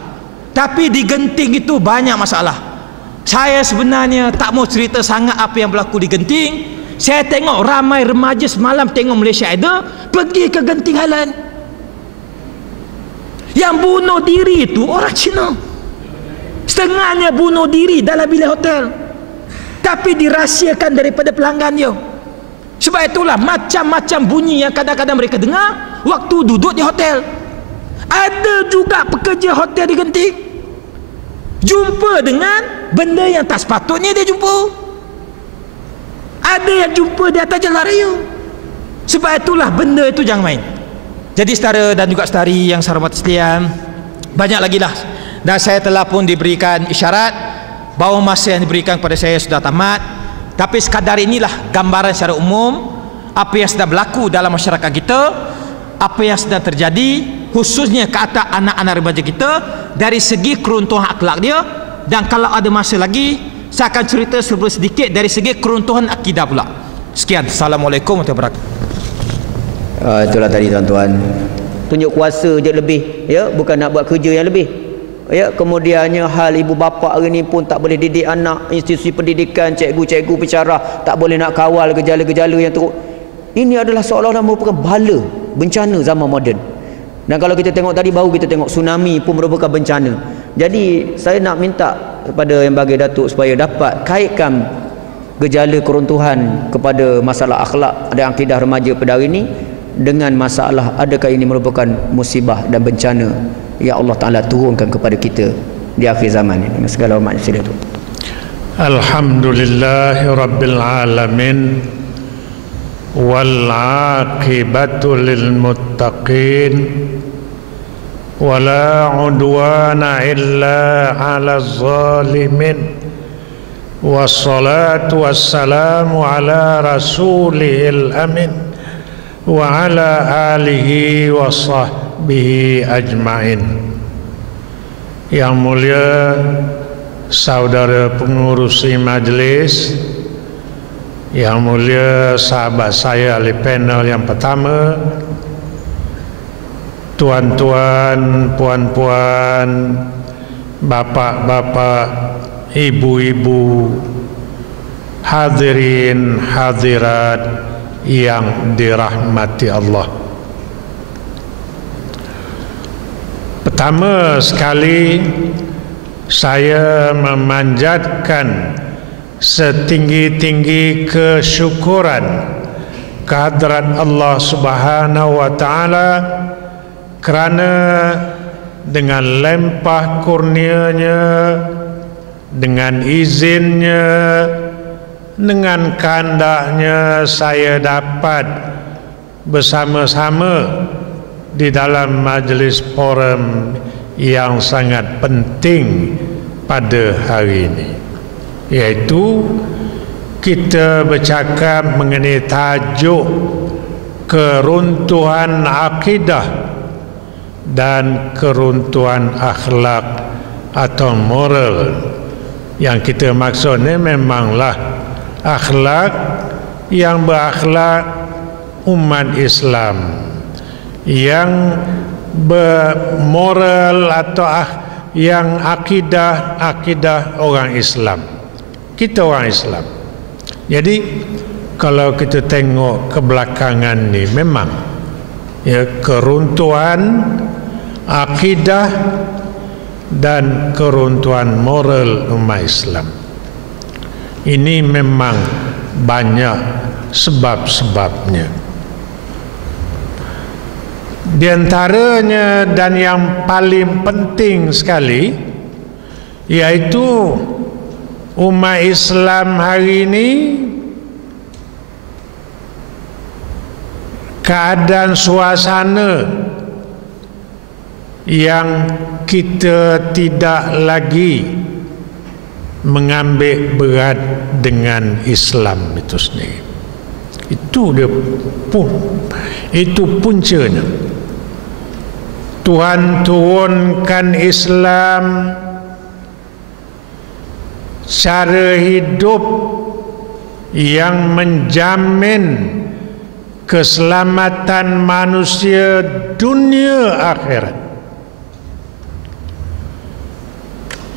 tapi di Genting itu banyak masalah. Saya sebenarnya tak mau cerita sangat apa yang berlaku di Genting. Saya tengok ramai remaja semalam tengok Malaysia Idol pergi ke Genting Highland. Yang bunuh diri itu orang Cina, setengahnya bunuh diri dalam bilik hotel, tapi dirahsiakan daripada pelanggan dia. Sebab itulah macam-macam bunyi yang kadang-kadang mereka dengar waktu duduk di hotel. Ada juga pekerja hotel di Genting jumpa dengan benda yang tak sepatutnya dia jumpa. Ada yang jumpa di atas jalan raya. Sebab itulah benda itu jangan main. Jadi saudara dan juga saudari yang saya hormati sekalian, banyak lagi lah. Dan saya telah pun diberikan isyarat bahawa masa yang diberikan kepada saya sudah tamat. Tapi sekadar inilah gambaran secara umum apa yang sedang berlaku dalam masyarakat kita, apa yang sedang terjadi khususnya ke atas anak-anak remaja kita dari segi keruntuhan akhlak dia. Dan kalau ada masa lagi saya akan cerita sedikit dari segi keruntuhan akidah pula. Sekian, Assalamualaikum warahmatullahi wabarakatuh. Itulah tadi tuan-tuan, tunjuk kuasa je lebih, ya, bukan nak buat kerja yang lebih, ya. Kemudiannya hal ibu bapa hari ni pun tak boleh didik anak, institusi pendidikan, cikgu-cikgu pensyarah tak boleh nak kawal gejala-gejala yang teruk. Ini adalah seolah-olah merupakan bala, bencana zaman moden. Dan kalau kita tengok tadi baru kita tengok tsunami pun merupakan bencana. Jadi saya nak minta kepada yang bagi Datuk supaya dapat kaitkan gejala keruntuhan kepada masalah akhlak dan akidah remaja pada hari ini dengan masalah adakah ini merupakan musibah dan bencana yang Allah Ta'ala turunkan kepada kita di akhir zaman ini. Dengan segala hormat sila tu. Alhamdulillahirabbil alamin wal aqibatu lil muttaqin wala udwana illa 'alaz zalimin. Wassalatu wassalamu ala rasulil amin wa ala alihi wa sahbihi ajma'in. Yang mulia saudara pengurusi majlis, yang mulia sahabat saya ahli panel yang pertama, tuan-tuan, puan-puan, bapak-bapak, ibu-ibu, hadirin hadirat yang dirahmati Allah. Pertama sekali saya memanjatkan setinggi-tinggi kesyukuran kehadrat Allah Subhanahu wa taala kerana dengan limpah kurnianya, dengan izinnya, dengan kehendaknya saya dapat bersama-sama di dalam majlis forum yang sangat penting pada hari ini, iaitu kita bercakap mengenai tajuk keruntuhan akidah dan keruntuhan akhlak atau moral. Yang kita maksudnya memanglah akhlak yang berakhlak umat Islam, yang bermoral atau yang akidah orang Islam. Kita orang Islam. Jadi kalau kita tengok kebelakangan ni memang ya, keruntuhan akidah dan keruntuhan moral umat Islam ini memang banyak sebab-sebabnya. Di antaranya dan yang paling penting sekali iaitu umat Islam hari ini keadaan suasana yang kita tidak lagi mengambil berat dengan Islam itu sendiri. Itu dia pun, itu puncanya. Tuhan turunkan Islam cara hidup yang menjamin keselamatan manusia dunia akhirat.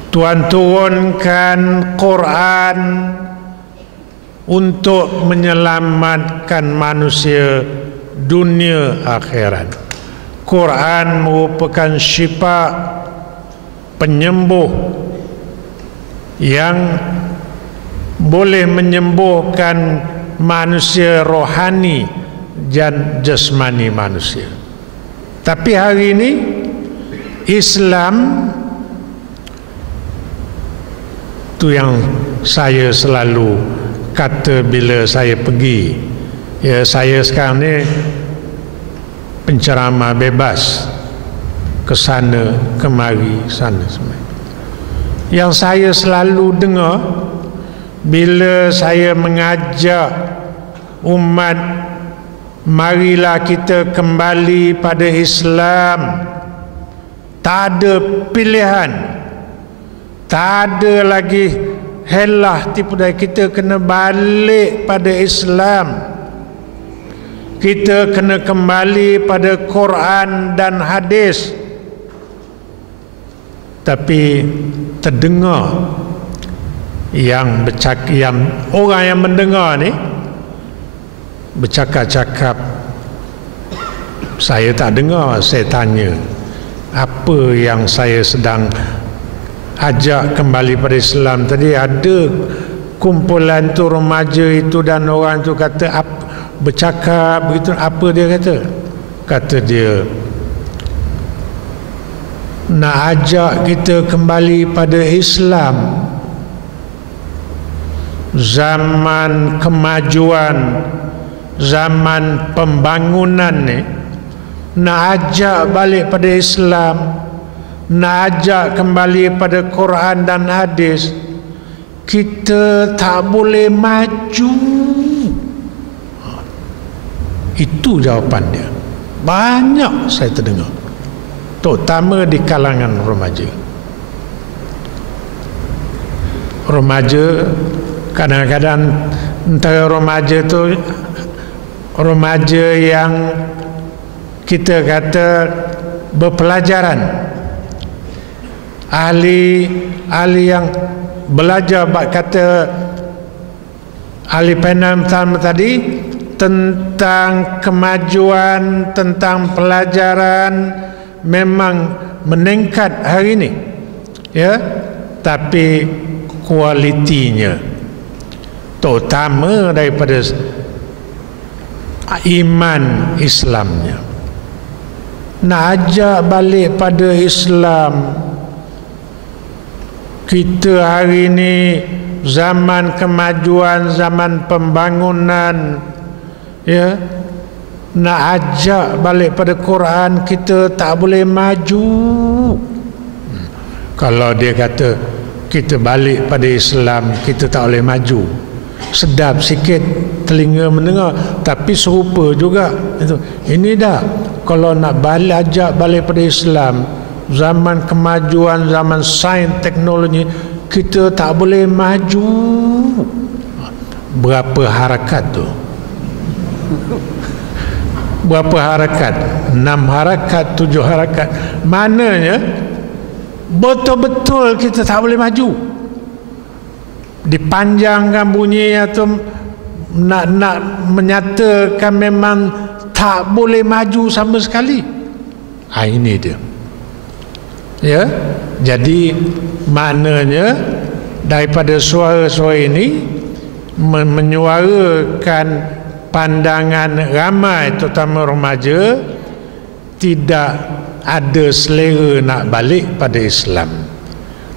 Tuhan turunkan Quran untuk menyelamatkan manusia dunia akhirat. Quran merupakan syifa, penyembuh yang boleh menyembuhkan manusia rohani dan jasmani manusia. Tapi hari ini Islam tu yang saya selalu kata bila saya pergi, ya, saya sekarang ni penceramah bebas ke sana kemari, sana semai. Yang saya selalu dengar bila saya mengajak umat, marilah kita kembali pada Islam, tak ada pilihan, tak ada lagi helah tipu daya, kita kena balik pada Islam, kita kena kembali pada Quran dan hadis. Tapi terdengar yang orang yang mendengar ni bercakap-cakap, saya tak dengar. Saya tanya, apa yang saya sedang ajak kembali pada Islam tadi? Ada kumpulan tu, remaja itu dan orang tu kata bercakap begitu. Apa dia kata? Kata dia nak ajak kita kembali pada Islam, zaman kemajuan, zaman pembangunan ni, nak ajak balik pada Islam, nak ajak kembali pada Quran dan hadis, kita tak boleh maju. Itu jawapan dia. Banyak saya terdengar, terutama di kalangan remaja. Remaja, kadang-kadang antara remaja tu remaja yang kita kata berpelajaran, ahli yang belajar, kata ahli panel pertama tadi tentang kemajuan, tentang pelajaran memang meningkat hari ini, ya, tapi kualitinya, terutama daripada iman Islamnya, nak ajak balik pada Islam. Kita hari ini zaman kemajuan, zaman pembangunan, ya, nak ajak balik pada Quran, kita tak boleh maju. Kalau dia kata kita balik pada Islam, kita tak boleh maju, sedap sikit telinga mendengar, tapi serupa juga itu. Ini dah, kalau nak balik, ajak balik pada Islam, zaman kemajuan, zaman sains teknologi, kita tak boleh maju. Berapa harakat tu? Berapa harakat? 6 harakat, 7 harakat. Maknanya betul-betul kita tak boleh maju. Dipanjangkan bunyi atau nak menyatakan memang tak boleh maju sama sekali. Ini dia, ya. Jadi maknanya daripada suara-suara ini menyuarakan pandangan ramai, terutama remaja, tidak ada selera nak balik pada Islam,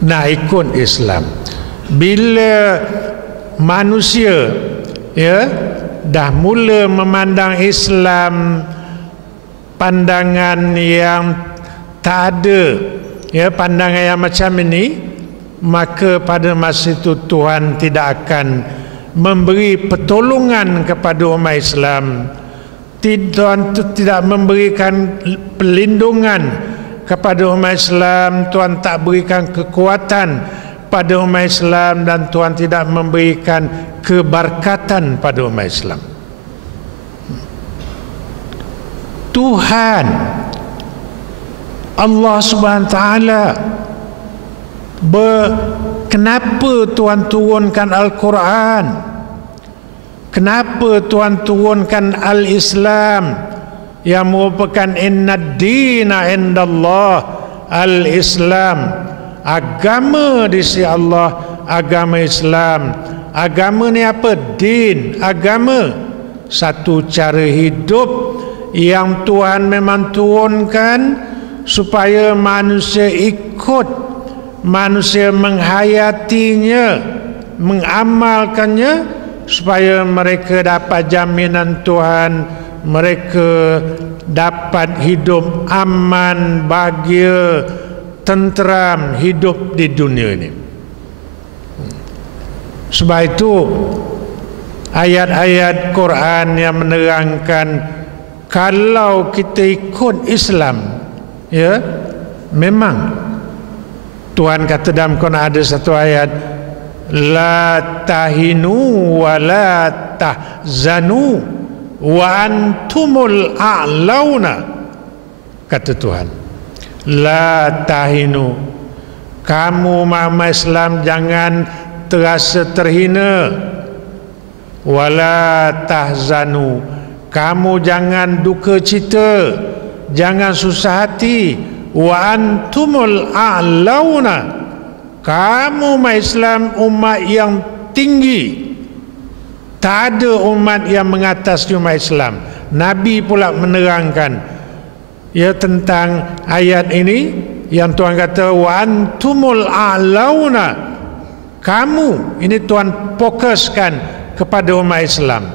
nak ikut Islam. Bila manusia, ya, dah mula memandang Islam pandangan yang tak ada, ya, pandangan yang macam ini, maka pada masa itu Tuhan tidak akan memberi pertolongan kepada umat Islam. Tuhan tidak memberikan perlindungan kepada umat Islam. Tuhan tak berikan kekuatan kepada umat Islam dan Tuhan tidak memberikan keberkatan pada umat Islam. Tuhan Allah Subhanahu wa taala kenapa Tuhan turunkan Al-Quran? Kenapa Tuhan turunkan Al-Islam yang merupakan innad dina indallah Al-Islam, agama di sisi Allah, agama Islam. Agama ni apa? Din, agama, satu cara hidup yang Tuhan memang turunkan supaya manusia ikut, manusia menghayatinya, mengamalkannya, supaya mereka dapat jaminan Tuhan, mereka dapat hidup aman, bahagia, tenteram hidup di dunia ini. Sebab itu ayat-ayat Quran yang menerangkan kalau kita ikut Islam, ya, memang Tuhan kata dalam Quran ada satu ayat, la tahinu wa la tahzanu wa antumul a'launa, kata Tuhan. La tahinu, kamu umat Islam jangan terasa terhina, wala tahzanu, kamu jangan duka cita, jangan susah hati, wa antumul a'launa, kamu umat Islam umat yang tinggi, tak ada umat yang mengatasi umat Islam. Nabi pula menerangkan ya tentang ayat ini yang Tuhan kata wa antumul a'launa, kamu, ini Tuhan fokuskan kepada umat Islam,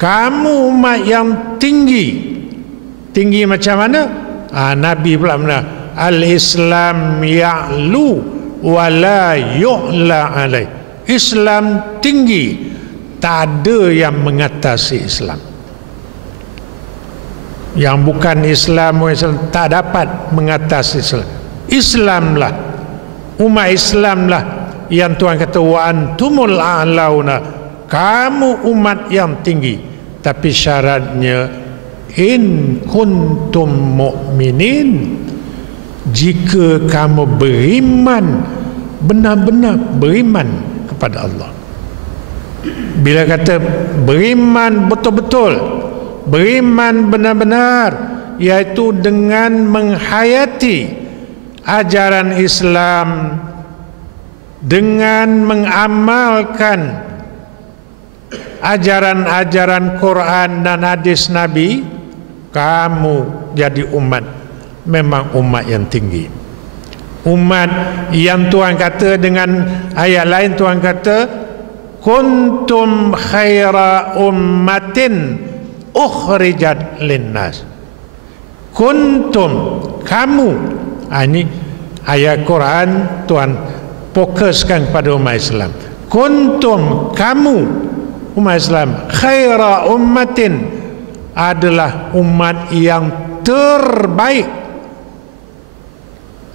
kamu umat yang tinggi. Tinggi macam mana? Nabi pula benar, al-Islam ya'lu wa la yu'la alaih, Islam tinggi, tak ada yang mengatasi Islam. Yang bukan Islam tak dapat mengatasi Islam. Islamlah, umat Islamlah yang Tuhan kata wa antumul a'launa, kamu umat yang tinggi. Tapi syaratnya in kuntum mu'minin, jika kamu beriman, benar-benar beriman kepada Allah. Bila kata beriman betul-betul, beriman benar-benar, iaitu dengan menghayati ajaran Islam, dengan mengamalkan ajaran-ajaran Quran dan hadis Nabi, kamu jadi umat, memang umat yang tinggi. Umat yang Tuhan kata dengan ayat lain, Tuhan kata kuntum khaira ummatin ukhrijat linnas. Kuntum, kamu. Ini ayat Quran Tuhan fokuskan kepada umat Islam. Kuntum, kamu umat Islam, khaira ummatin, adalah umat yang terbaik,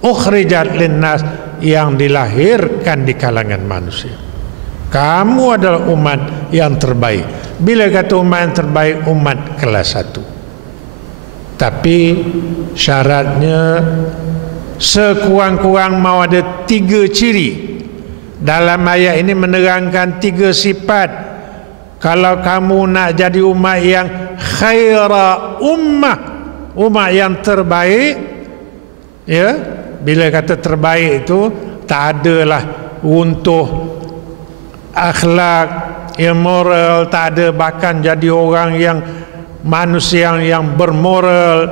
ukhrijat linnas, yang dilahirkan di kalangan manusia. Kamu adalah umat yang terbaik. Bila kata umat yang terbaik, umat kelas 1. Tapi syaratnya sekurang-kurang mau ada 3 ciri. Dalam ayat ini menerangkan 3 sifat. Kalau kamu nak jadi umat yang khaira ummah, umat yang terbaik, ya, bila kata terbaik itu tak adalah runtuh akhlak, moral, tak ada, bahkan jadi orang yang manusia yang bermoral,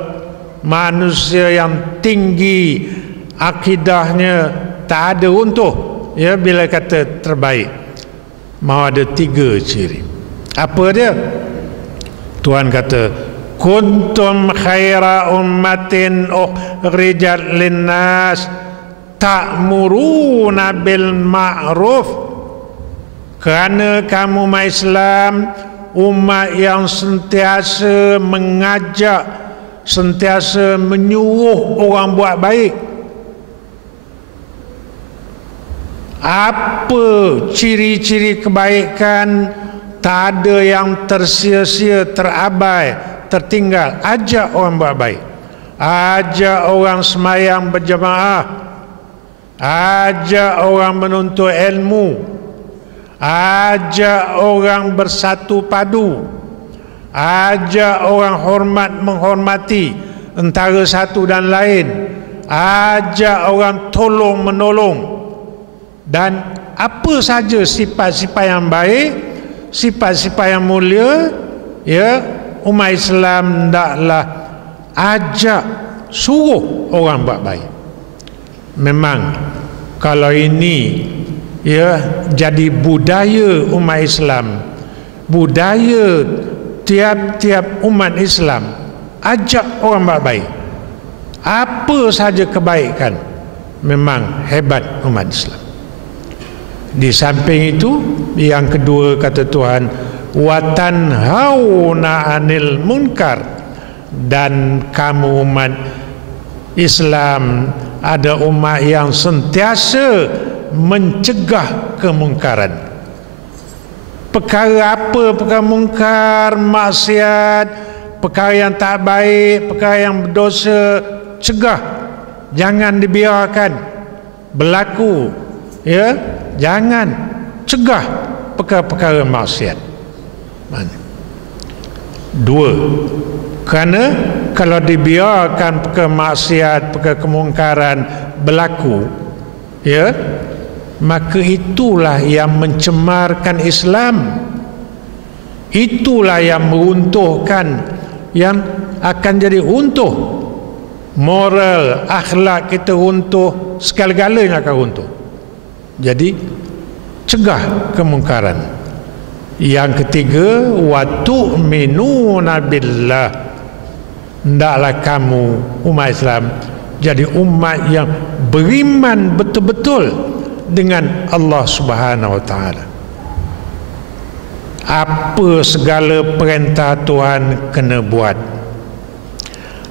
manusia yang tinggi akidahnya, tak ada runtuh. Ya, bila kata terbaik, mau ada 3 ciri. Apa dia? Tuhan kata kuntum khaira ummatin ukhrijat linnas ta'muruna bil ma'ruf, kerana kamu umat Islam umat yang sentiasa mengajak, sentiasa menyuruh orang buat baik. Apa ciri-ciri kebaikan? Tak ada yang tersia-sia, terabai, tertinggal. Ajak orang buat baik, ajak orang semayang berjemaah, ajak orang menuntut ilmu, ajak orang bersatu padu, ajak orang hormat menghormati antara satu dan lain, ajak orang tolong menolong. Dan apa saja sifat-sifat yang baik, sifat-sifat yang mulia, ya, umat Islam hendaklah ajak, suruh orang buat baik. Memang kalau ini, ya, jadi budaya umat Islam, budaya tiap-tiap umat Islam, ajak orang buat baik, apa saja kebaikan, memang hebat umat Islam. Di samping itu, yang kedua kata Tuhan, watan hauna anil munkar, dan kamu umat Islam ada umat yang sentiasa mencegah kemungkaran. Perkara apa? Perkara mungkar, maksiat, perkara yang tak baik, perkara yang berdosa, cegah, jangan dibiarkan berlaku, ya. Jangan cegah perkara-perkara maksiat. Dua, kerana kalau dibiarkan perkara maksiat, perkara kemungkaran berlaku, ya, maka itulah yang mencemarkan Islam, itulah yang meruntuhkan, yang akan jadi runtuh moral, akhlak kita runtuh, segala-galanya akan runtuh. Jadi cegah kemungkaran. Yang ketiga, wa tu'minuna billah, hendaklah kamu umat Islam jadi umat yang beriman betul-betul dengan Allah Subhanahu wa taala. Apa segala perintah Tuhan kena buat,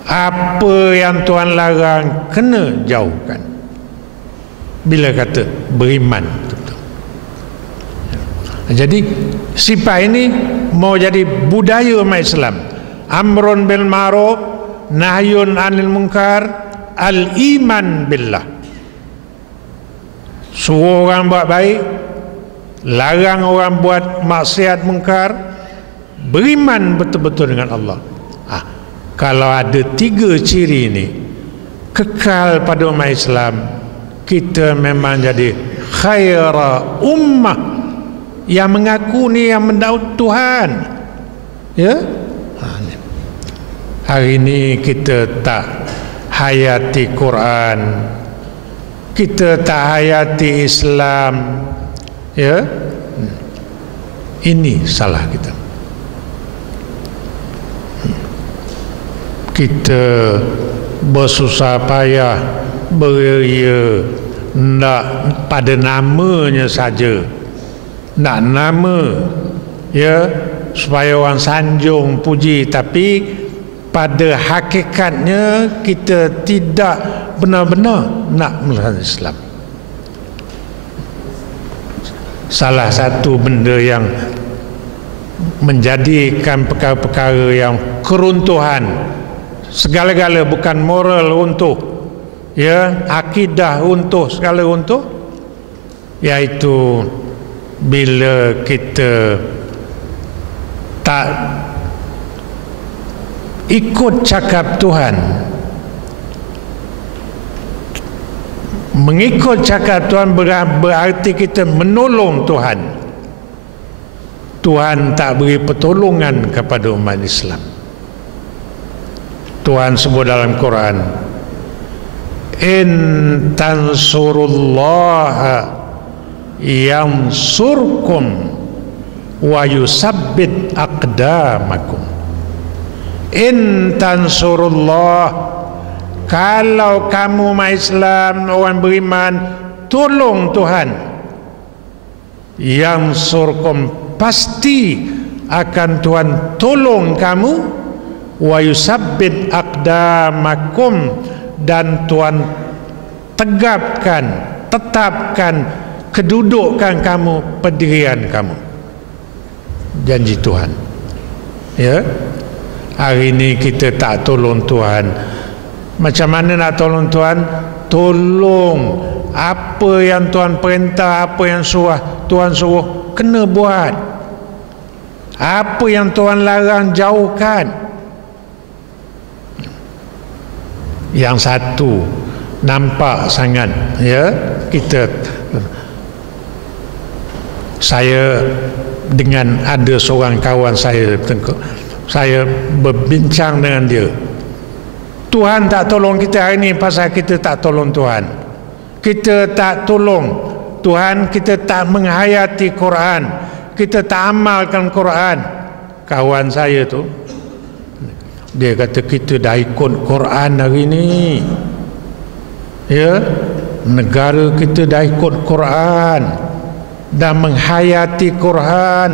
apa yang Tuhan larang kena jauhkan. Bila kata beriman, jadi sifat ini mau jadi budaya umat Islam. Amrun bil ma'ruf, nahyun 'anil munkar, al-iman billah. Suruh orang buat baik, larang orang buat maksiat mungkar, beriman betul-betul dengan Allah. Kalau ada tiga ciri ini kekal pada umat Islam, kita memang jadi khaira ummah, yang mengaku ni yang mendaut Tuhan, ya. Hari ini kita tak hayati Quran, kita tak hayati Islam, ya. Ini salah kita. Kita bersusah payah, beria, nak pada namanya saja, nak nama, ya, supaya orang sanjung puji, tapi pada hakikatnya kita tidak benar-benar nak melaksanakan Islam. Salah satu benda yang menjadikan perkara-perkara yang keruntuhan, segala-gala, bukan moral runtuh, ya, akidah runtuh, segala runtuh, iaitu bila kita tak ikut cakap Tuhan. Mengikut cakap Tuhan berarti kita menolong Tuhan. Tuhan tak beri pertolongan kepada umat Islam. Tuhan sebut dalam Quran, in tansurullaha yansurkum wa yusabbit aqdamakum. In tansurullah, kalau kamu umat Islam, orang beriman, tolong Tuhan, yansurkum, pasti akan Tuhan tolong kamu, wa yusabbit aqdamakum, dan Tuhan tegapkan, tetapkan kedudukan kamu, pendirian kamu. Janji Tuhan. Ya. Hari ini kita tak tolong Tuhan. Macam mana nak tolong Tuhan? Tolong apa yang Tuhan perintah, apa yang Tuhan suruh, kena buat. Apa yang Tuhan larang, jauhkan. Yang satu nampak sangat, ya, saya dengan ada seorang kawan saya berbincang dengan dia. Tuhan tak tolong kita hari ini pasal kita tak tolong Tuhan. Kita tak tolong Tuhan, kita tak menghayati Quran, kita tak amalkan Quran. Kawan saya tu, dia kata kita dah ikut Quran hari ini. Ya, negara kita dah ikut Quran, dah menghayati Quran.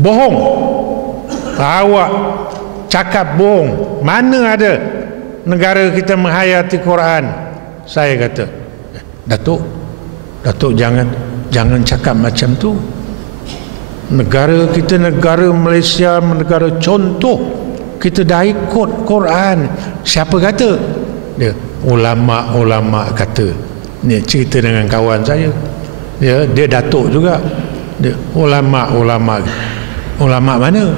Bohong. Awak cakap bohong. Mana ada negara kita menghayati Quran? Saya kata, Datuk jangan cakap macam tu. Negara kita, negara Malaysia, negara contoh, kita dah ikut Quran. Siapa kata? Dia, ulama kata. Ni cerita dengan kawan saya. Dia datuk juga. Dia, ulama mana?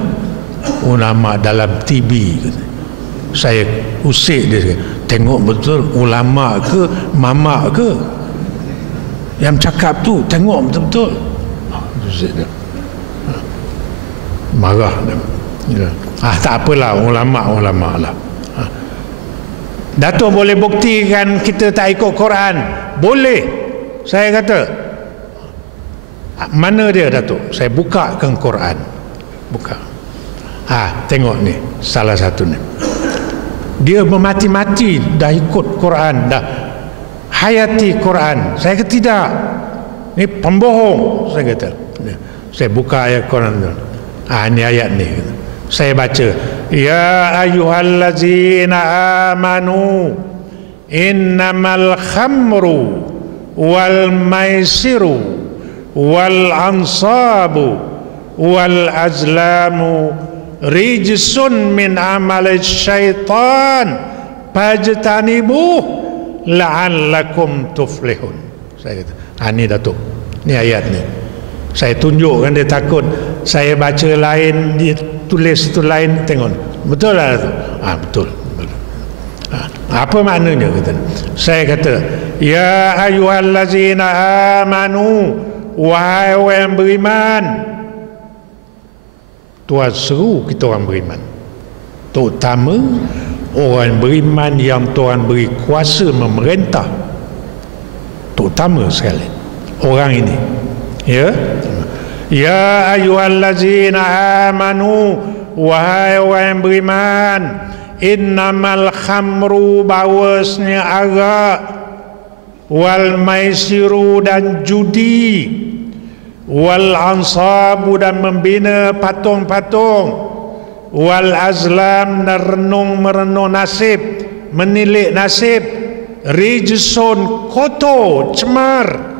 Ulama dalam TV. Saya usik dia. Tengok betul ulama ke mamak ke yang cakap tu, tengok betul-betul. Usik dia. Marah dia. Tak apalah, ulama lah. Datuk boleh buktikan kita tak ikut Quran? Boleh. Saya kata, mana dia Datuk? Saya bukakan Quran. Buka. Tengok ni, salah satu ni. Dia bermati-mati dah ikut Quran, dah hayati Quran. Saya kata tidak. Ni pembohong, saya kata. Saya buka ayat Quran tu. Ni ayat ni. Saya baca, ya ayyuhallazina amanu innamal khamru wal maisiru wal ansabu wal azlamu rijsun min amali syaitan fajtanibuh la'allakum tuflihun. Saya kata, ni Datuk, ni ayat ni. Saya tunjukkan, dia takut saya baca lain, dia tulis itu lain. Tengok, betul lah Datuk? Betul. Apa maknanya? Kata. Saya kata, ya ayyuhallazina amanu, wahai orang yang beriman. Tuhan seru kita orang beriman, terutama orang beriman yang Tuhan beri kuasa memerintah, terutama sekali orang ini. Ya ayyuhallazina amanu, wahai orang yang beriman, innamal khamru, bahawasnya arak, wal maisiru dan judi, wal ansabu dan membina patung-patung, wal azlam dan merenung nasib, menilik nasib, rijsun, kotor, cemar.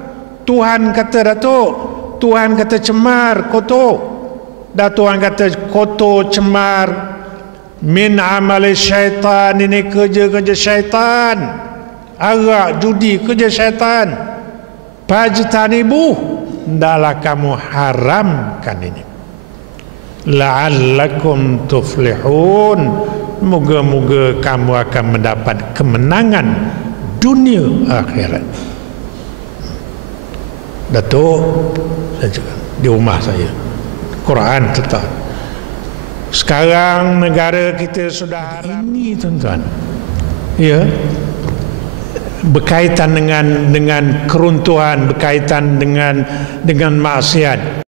Tuhan kata, Datuk, Tuhan kata cemar, kotor. Dan Tuhan kata kotor, cemar, min amali syaitan, ini kerja-kerja syaitan. Arak, judi, kerja syaitan. Fajtanibuh, hendaklah kamu haramkan ini. La'allakum tuflihun, moga-moga kamu akan mendapat kemenangan dunia akhirat. Datuk, saya cakap, di rumah saya Quran tetap. Sekarang negara kita sudah haram. Ini tuan-tuan, ya, berkaitan dengan keruntuhan, berkaitan dengan maksiat.